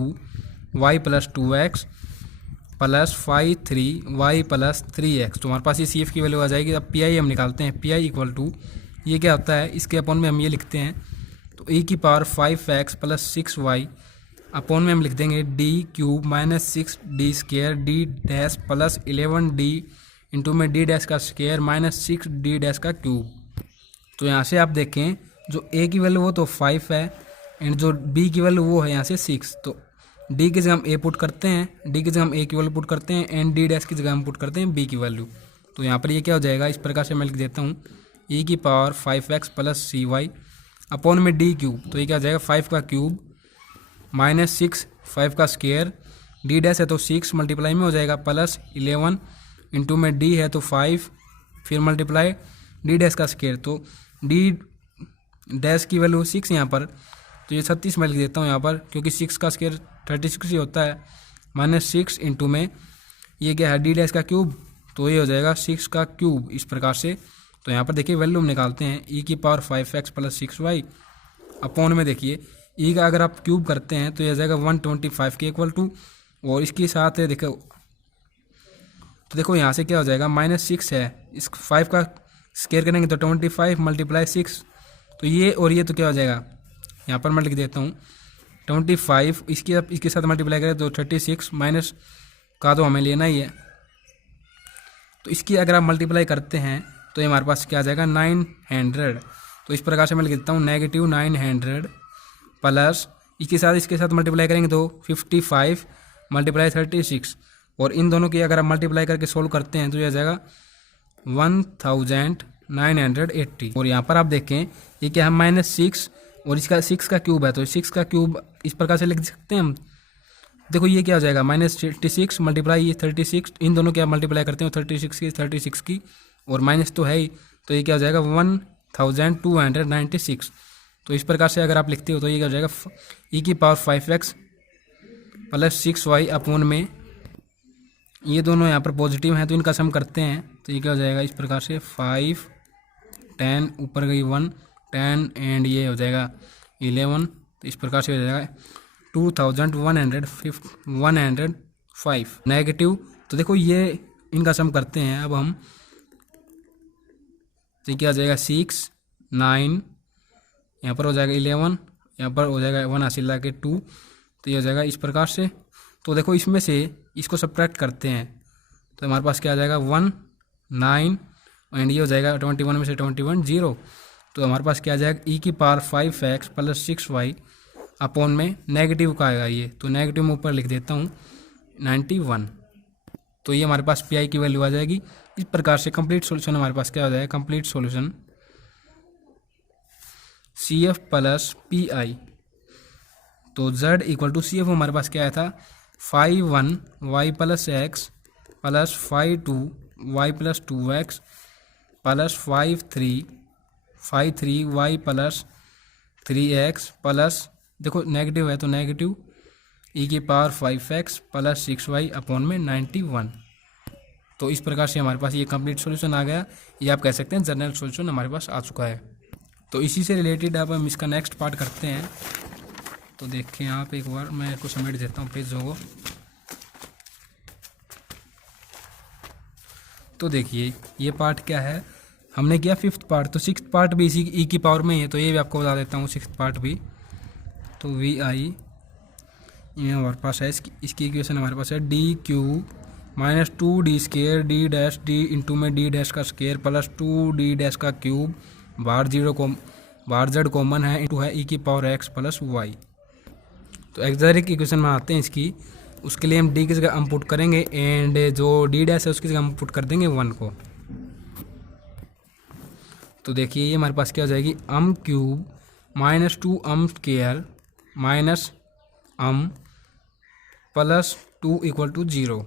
y plus 2x plus 5 3 y plus 3x। तो हमारे पास ये CF की वैल्यू आ जाएगी। अब PI हम निकालते हैं, PI इक्वल टू ये क्या होता है, इसके अपॉन में हम ये लिखते हैं तो e की power 5x plus 6y upon में हम लिख देंगे d cube minus 6d square d dash plus 11d into में d डैश का स्क्वेयर माइनस 6d डैश का क्यूब। तो यहाँ से आप देखें जो a की वैल्यू वो तो 5 है एंड जो b की वैल्यू वो है यहाँ से 6। तो d की जगह हम a पुट करते हैं, d की जगह हम a की वैल्यू पुट करते हैं एंड d डैश की जगह हम पुट करते हैं b की वैल्यू। तो यहाँ पर ये क्या हो जाएगा, इस प्रकार से मैं लिख देता हूँ e की power 5x plus cy upon में d क्यूब। तो ये क्या हो जाएगा 5 का क्यूब माइनस 6 5 का स्क्वेयर, d डैश है तो 6 मल्टीप्लाई में हो जाएगा प्लस 11 इंटू में d है तो 5 फिर मल्टीप्लाई d डैश का स्क्वेयर, तो d डैश की वैल्यू 6 यहाँ पर, तो ये 36 मैं लिख देता हूँ यहाँ पर क्योंकि 6 का स्क्वायर 36 ही होता है, -6 इंटू में ये क्या है d डैश का क्यूब, तो ये हो जाएगा 6 का क्यूब इस प्रकार से। तो यहाँ पर देखिए वैल्यू हम निकालते हैं e की power 5x plus 6y upon में देखिए e का अगर आप क्यूब करते हैं तो ये हो जाएगा 125 के इक्वल टू, और इसके साथ देखो तो देखो यहाँ से क्या हो जाएगा -6 है, इस 5 का स्क्वायर करेंगे तो 25 मल्टीप्लाई 6, तो ये और ये तो क्या हो जाएगा यहाँ पर मैं लिख देता हूँ 25, इसके साथ मल्टीप्लाई करें तो 36 माइनस का तो हमें लेना ही है। तो इसकी अगर आप मल्टीप्लाई करते हैं तो ये हमारे पास क्या आ जाएगा 900। तो इस प्रकार से मैं लिख देता हूँ -900 प्लस इसके साथ मल्टीप्लाई करेंगे तो 55 मल्टीप्लाई 36, और इन दोनों की अगर आप मल्टीप्लाई करके सोल्व करते हैं तो ये आ जाएगा 1980। और यहाँ पर आप देखें ये क्या है -6 और इसका 6 का क्यूब है, तो 6 का क्यूब इस प्रकार से लिख सकते हैं हम। देखो ये क्या हो जाएगा -36 मल्टीप्लाई ये 36, इन दोनों की आप मल्टीप्लाई करते हो 36 की और माइनस तो है ही, तो ये क्या हो जाएगा 1296। तो इस प्रकार से अगर आप लिखते हो तो ये क्या हो जाएगा e⁵x + 6y अपॉन में, ये दोनों यहाँ पर पॉजिटिव हैं तो इनका सम करते हैं तो ये क्या हो जाएगा इस प्रकार से 5 10 ऊपर गई 1 10 एंड ये हो जाएगा 11, तो इस प्रकार से हो जाएगा 2105 नेगेटिव। तो देखो ये इनका सम करते हैं अब हम, तो क्या हो जाएगा 6 9 यहाँ पर हो जाएगा 11, यहाँ पर हो जाएगा 1 हासिल ला के 2, तो ये हो जाएगा इस प्रकार से। तो देखो इसमें से इसको सब्ट्रैक्ट करते हैं तो हमारे पास क्या आ जाएगा 1 9 एंड ये हो जाएगा 21 में से 21 0, तो हमारे पास क्या आ जाएगा e⁵x + 6y अपॉन में नेगेटिव का आएगा ये, तो नेगेटिव में ऊपर लिख देता हूँ 91, तो ये हमारे पास पी की वैल्यू आ जाएगी। इस प्रकार से कंप्लीट सॉल्यूशन हमारे पास क्या हो जाएगा, कंप्लीट सॉल्यूशन CF + PI। तो Z = CF हमारे पास क्या आया था 51y + x + 52y + 2x + 53y + 3x plus, देखो नेगेटिव है तो नेगेटिव e⁵x + 6y अपॉन में 91। तो इस प्रकार से हमारे पास ये कंप्लीट सॉल्यूशन आ गया, ये आप कह सकते हैं जनरल सॉल्यूशन हमारे पास आ चुका है। तो इसी से रिलेटेड अब हम इसका नेक्स्ट पार्ट करते हैं। तो देखें आप एक बार, मैं इसको समेट देता हूँ पेजों को। तो देखिए ये पार्ट क्या है, हमने किया 5th पार्ट, तो 6th पार्ट भी इसी ई की पावर में ही है, तो ये भी आपको बता देता हूँ 6th पार्ट भी। तो VI ये हमारे पास है, इसकी इक्वेशन हमारे पास है d³ - 2d² d' d into में d' का स्क्वायर प्लस 2d' का क्यूब, बाहर z कॉमन है, इंटू है e⁵x + y। तो एक्जेक्ट इक्वेशन में आते हैं इसकी, उसके लिए हम d की जगह हम पुट करेंगे एंड जो d' है उसकी जगह हम पुट कर देंगे 1 को। तो देखिए ये हमारे पास क्या हो जाएगी m³ - 2m² -m + 2 = 0।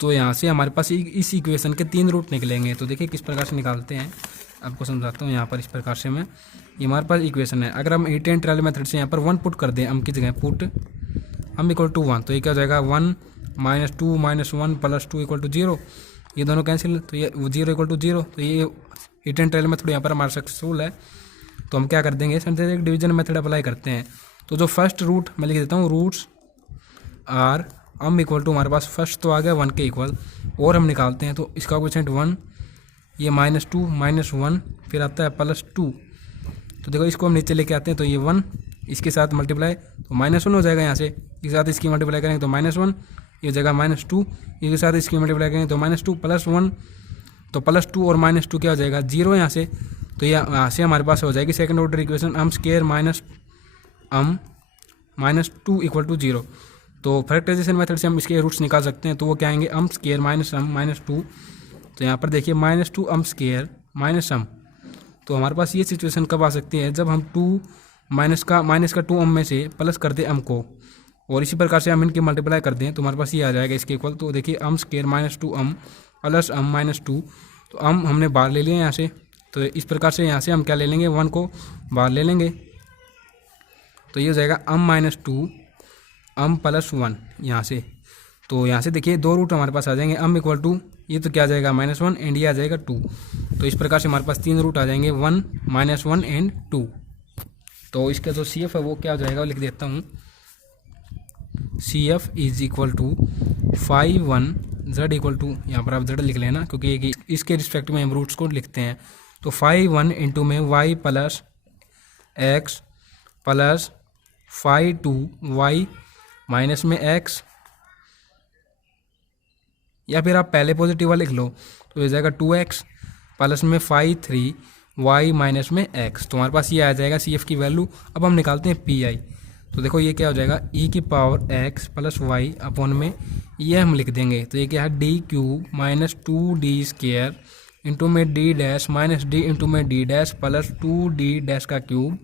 तो यहाँ से हमारे पास इस इक्वेशन के 3 रूट निकलेंगे। तो देखिए किस प्रकार से निकालते हैं, आपको समझाता हूँ। यहाँ पर इस प्रकार से मैं, ये हमारे पास इक्वेशन है, अगर हम 8 ट्रायल मेथड से यहाँ पर 1 पुट कर दें, m की जगह पुट m = 1, तो ये क्या हो जाएगा 1 - 2 - 1 + 2 = 0, ये दोनों कैंसिल, तो ये 0 = 0, तो ये 8 ट्रायल मेथड यहाँ पर हमारा सक्सेसफुल है। तो हम क्या कर देंगे, सिंथेटिक डिवीजन मेथड अप्लाई करते हैं। तो जो फर्स्ट रूट मैं लिख देता हूँ, रूट्स आर m = हमारे पास फर्स्ट तो आ गया 1 के इक्वल, और हम निकालते हैं तो इसका कोएफिशिएंट 1, ये -2 -1 फिर आता है +2। तो देखो इसको हम नीचे लेके आते हैं, तो ये 1 इसके साथ मल्टीप्लाई तो -1 हो जाएगा, यहाँ से इसके साथ इसकी मल्टीप्लाई करेंगे तो -1, ये जगह -2, इसके साथ इसकी मल्टीप्लाई करेंगे तो -2 + 1, तो +2 और -2 क्या हो जाएगा 0 यहाँ से। तो यहाँ से हमारे पास हो जाएगी सेकंड ऑर्डर इक्वेशन m² - 2 = 0। तो फैक्टराइजेशन मेथड से हम इसके रूट्स निकाल सकते हैं, तो वो क्या आएंगे m² - 2। तो यहाँ पर देखिए -2m² - m, तो हमारे पास ये सिचुएशन कब आ सकती है, जब हम 2 माइनस का 2m में से प्लस कर दें m को, और इसी प्रकार से हम इनकी मल्टीप्लाई कर दें तो हमारे पास ये आ जाएगा इसके इक्वल। तो देखिए m² - 2m + m - 2, तो m हमने बाहर ले लिया यहाँ से, तो इस प्रकार से यहाँ से हम क्या ले लेंगे 1 को बाहर ले लेंगे, तो ये हो जाएगा m - 2 m + 1 यहाँ से। तो यहाँ से देखिए 2 रूट हमारे पास आ जाएंगे, m = ये तो क्या आ जाएगा -1 एंड ये आ जाएगा 2। तो इस प्रकार से हमारे पास 3 रूट आ जाएंगे 1 -1 एंड 2। तो इसका जो CF है वो क्या हो जाएगा, लिख देता हूँ CF = 51 Z = यहाँ पर आप Z लिख लेना, क्योंकि इसके रिस्पेक्ट में हम रूट्स को लिखते हैं। तो 51 इंटू में y + x + 52y माइनस में x, या फिर आप पहले पॉजिटिव वाला लिख लो तो ये जाएगा 2x प्लस में 53y माइनस में x। तो हमारे पास ये आ जाएगा CF की वैल्यू। अब हम निकालते हैं PI। तो देखो ये क्या हो जाएगा, ई की power x plus y upon में ये हम लिख देंगे। तो ये क्या है, d cube minus 2d square into में d dash minus d into में d dash plus 2d dash का क्यूब।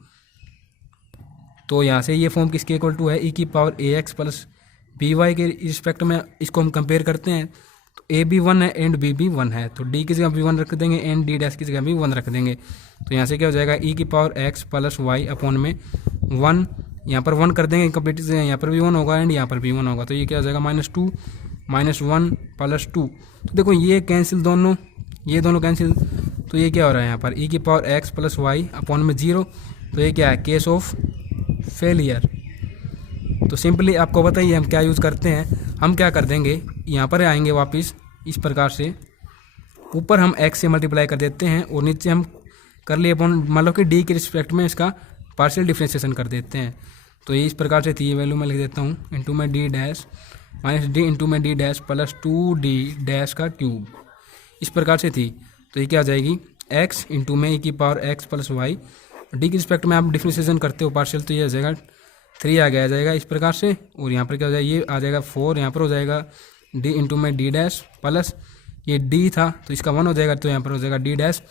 तो यहाँ से ये फॉर्म किसके इक्वल टू है, ई की पावर ए एक्स प्लस बी वाई के रिस्पेक्ट में इसको हम कंपेयर करते हैं। तो ए भी 1 है एंड बी भी 1 है, तो डी की जगह भी 1 रख देंगे एंड डी डैश की जगह भी 1 रख देंगे। तो यहाँ से क्या हो जाएगा, ई की power x plus y upon में 1, यहाँ पर 1 कर देंगे कंप्लीट, यहाँ पर भी 1 होगा एंड यहाँ पर भी 1 होगा। तो ये क्या हो जाएगा, -2 -1 प्लस 2। तो देखो ये कैंसिल दोनों, ये दोनों कैंसिल, तो ये क्या हो रहा है यहाँ पर, ई की power x plus y upon में 0। तो ये क्या है, केस ऑफ फेलियर। तो सिंपली आपको बताइए हम क्या यूज़ करते हैं, हम क्या कर देंगे, यहाँ पर आएंगे वापस इस प्रकार से, ऊपर हम x से मल्टीप्लाई कर देते हैं और नीचे हम कर लिए अपॉन, मान लो कि d के रिस्पेक्ट में इसका पार्शियल डिफ्रेंशिएशन कर देते हैं। तो ये इस प्रकार से थी, ये वैल्यू मैं लिख देता हूँ, इंटू में d dash minus d into में d dash plus 2d dash का क्यूब, इस प्रकार से थी। तो ये क्या आ जाएगी, x इंटू में ई की power x plus y, d के रिस्पेक्ट में आप डिफ्रेंशिएशन करते हो पार्शियल, तो ये आ जाएगा 3 आ जाएगा इस प्रकार से। और यहाँ पर क्या हो जाएगा, ये आ जाएगा 4, यहाँ पर हो जाएगा डी इंटू में डी डैश प्लस ये डी था तो इसका 1 हो जाएगा, तो यहाँ पर हो जाएगा डी डैश,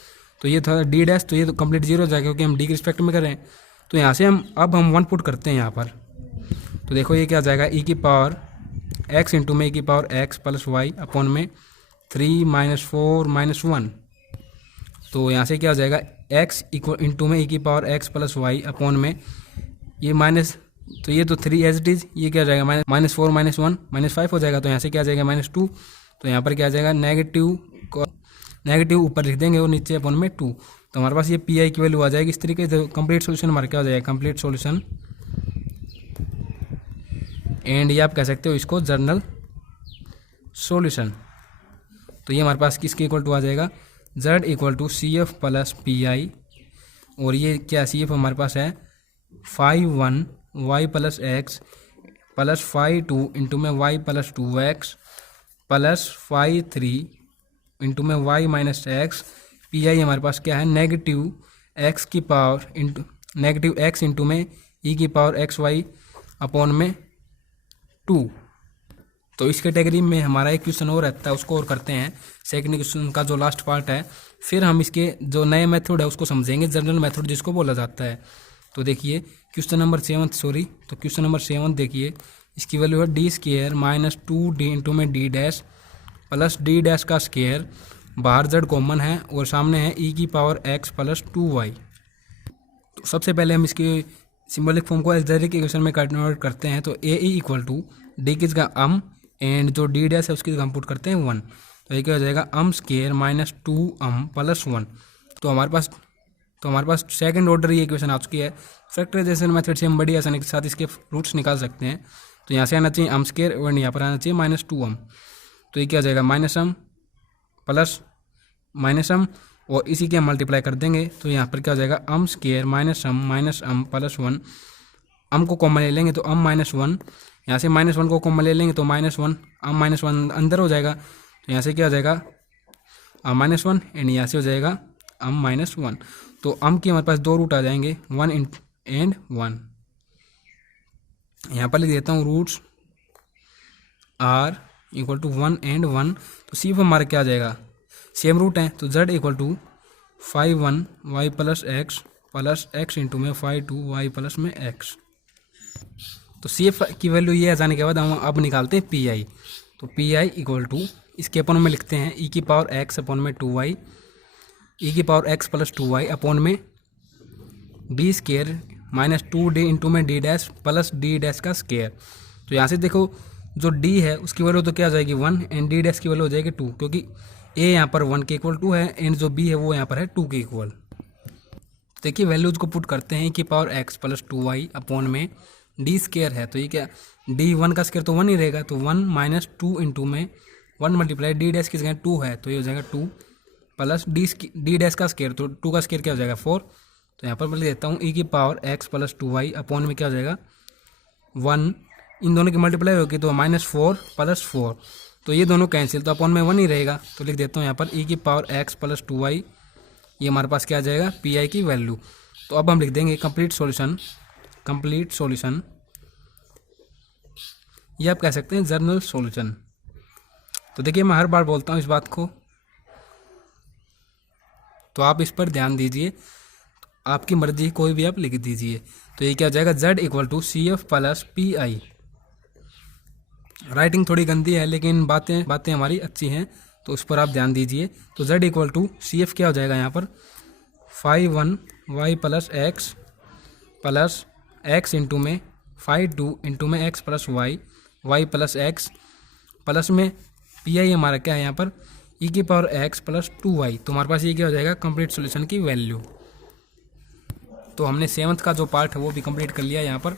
तो ये था डी डैश, तो ये तो कंप्लीट 0 हो जाएगा क्योंकि हम डी के रिस्पेक्ट में कर रहे हैं। तो यहाँ से हम अब 1 पुट करते हैं यहाँ पर। तो देखो ये क्या आ जाएगा, ई की पावर एक्स इंटू में ई की power x plus y upon में 3 -4 -1। तो यहाँ से क्या हो जाएगा, एक्स इक्वल इंटू में ई की power x plus y upon में ये माइनस, तो ये तो 3 एज इट इज, ये क्या हो जाएगा -4 -1 -5 हो जाएगा। तो यहाँ से क्या आ जाएगा -2। तो यहाँ पर क्या आ जाएगा, नेगेटिव ऊपर लिख देंगे और नीचे अपॉन में 2। तो हमारे पास ये पी आई की वैल्यू आ जाएगी इस तरीके से। कंप्लीट सोल्यूशन हमारा क्या हो जाएगा, कंप्लीट सोल्यूशन, एंड ये आप कह सकते हो इसको जर्नल सॉल्यूशन। तो ये हमारे पास किसके इक्वल टू आ जाएगा, z equal to C F plus P I, और ये क्या सी एफ हमारे पास है 5 y plus x plus 2 into में y plus 2x plus 3 into में y minus x. P I हमारे पास क्या है, नेगेटिव x की power into negative x into में e की पावर एक्स वाई अपॉन में 2। तो इस कैटेगरी में हमारा एक क्वेश्चन और रहता है, उसको और करते हैं, सेकंड क्वेश्चन का जो लास्ट पार्ट है। फिर हम इसके जो नए मेथड है उसको समझेंगे, जनरल मेथड जिसको बोला जाता है। तो देखिए क्वेश्चन नंबर 7 देखिए, इसकी वैल्यू है d square minus 2d into में d dash plus d dash का स्क्वायर, बाहर z कॉमन है और सामने है e की पावर x प्लस 2y। तो सबसे पहले हम इसके सिंबलिक फॉर्म को एल्जेब्रिक इक्वेशन में कन्वर्ट करते हैं। तो ए इक्वल टू डी की जगह अम एंड जो डी डैश है उसकी जगह हम पुट करते हैं 1। तो ये क्या हो जाएगा, अम स्क्वायर माइनस 2 अम प्लस 1। तो हमारे पास सेकंड ऑर्डर ये इक्वेशन आ चुकी है। फैक्टराइजेशन मेथड से हम बड़ी आसानी के साथ इसके रूट्स निकाल सकते हैं। तो यहाँ से आना चाहिए अम स्क्वायर और यहाँ पर आना चाहिए -2 अम। तो ये क्या हो जाएगा, माइनस अम प्लस माइनस अम, और इसी के हम मल्टीप्लाई कर देंगे। तो यहाँ पर क्या हो जाएगा, अम स्क्वायर माइनस अम प्लस 1, अम को कॉमन ले लेंगे तो अम -1, यहाँ से -1 को कॉमन ले लेंगे तो -1, अम -1 अंदर हो जाएगा। तो यहाँ से क्या हो जाएगा, अम -1 एंड यहाँ से हो जाएगा अम -1। तो अम की हमारे पास 2 रूट आ जाएंगे, 1 एंड 1। यहाँ पर लिख देता हूँ roots are equal to 1 and 1। तो सी हमारा क्या आ जाएगा, सेम रूट है तो z equal to 5 y plus x into में 5 y प्लस में x। तो सी एफ की वैल्यू ये आ जाने के बाद हम अब निकालते हैं पी आई। तो पी आई इक्वल टू इसके अपॉन में लिखते हैं ई की पावर एक्स अपॉन में 2y, ई की power x plus 2y upon में d square minus 2d into में d dash plus d dash का स्क्वायर। तो यहाँ से देखो जो d है उसकी वैल्यू तो क्या आ जाएगी 1 एंड डी डैश की वैल्यू हो जाएगी 2, क्योंकि a यहाँ पर 1 के इक्वल 2 है एंड जो b है वो यहाँ पर है 2 के इक्वल। देखिए वैल्यूज को पुट करते हैं, की power x plus 2y upon में डी स्क्वायर है। तो ये क्या, डी 1 का स्क्वायर तो 1 ही रहेगा, तो 1 माइनस 2 इंटू में 1 मल्टीप्लाई डी डैश की जगह 2 है तो ये हो जाएगा 2 प्लस डी डैश का स्क्वायर, तो 2 का स्क्वायर क्या हो जाएगा 4। तो यहाँ पर मैं लिख देता हूँ ई की power x plus 2y upon में क्या हो जाएगा 1, इन दोनों की मल्टीप्लाई होगी तो -4 प्लस 4, तो ये दोनों कैंसिल, तो अपॉन में 1 ही रहेगा। तो लिख देता हूँ यहाँ पर ई की पावर एक्स प्लस 2y, ये हमारे पास क्या आ जाएगा पी आई की वैल्यू। तो अब हम लिख देंगे कंप्लीट सॉल्यूशन ये आप कह सकते हैं जनरल सॉल्यूशन। तो देखिए मैं हर बार बोलता हूँ इस बात को, तो आप इस पर ध्यान दीजिए, आपकी मर्जी कोई भी आप लिख दीजिए। तो ये क्या हो जाएगा, Z equal to CF plus PI। Writing थोड़ी गंदी है लेकिन बातें हमारी अच्छी हैं, तो उस पर आप ध्यान दीजिए। तो Z इक्वल टू CF क्या हो जाएगा यहाँ पर, 5 1 y प्लस x इंटू में 5 2 इंटू में x plus y plus x plus में PI हमारा क्या है यहाँ पर e⁻x प्लस 2y। तो हमारे पास ये क्या हो जाएगा, कंप्लीट सॉल्यूशन की वैल्यू। तो हमने 7th का जो पार्ट है वो भी कंप्लीट कर लिया यहाँ पर।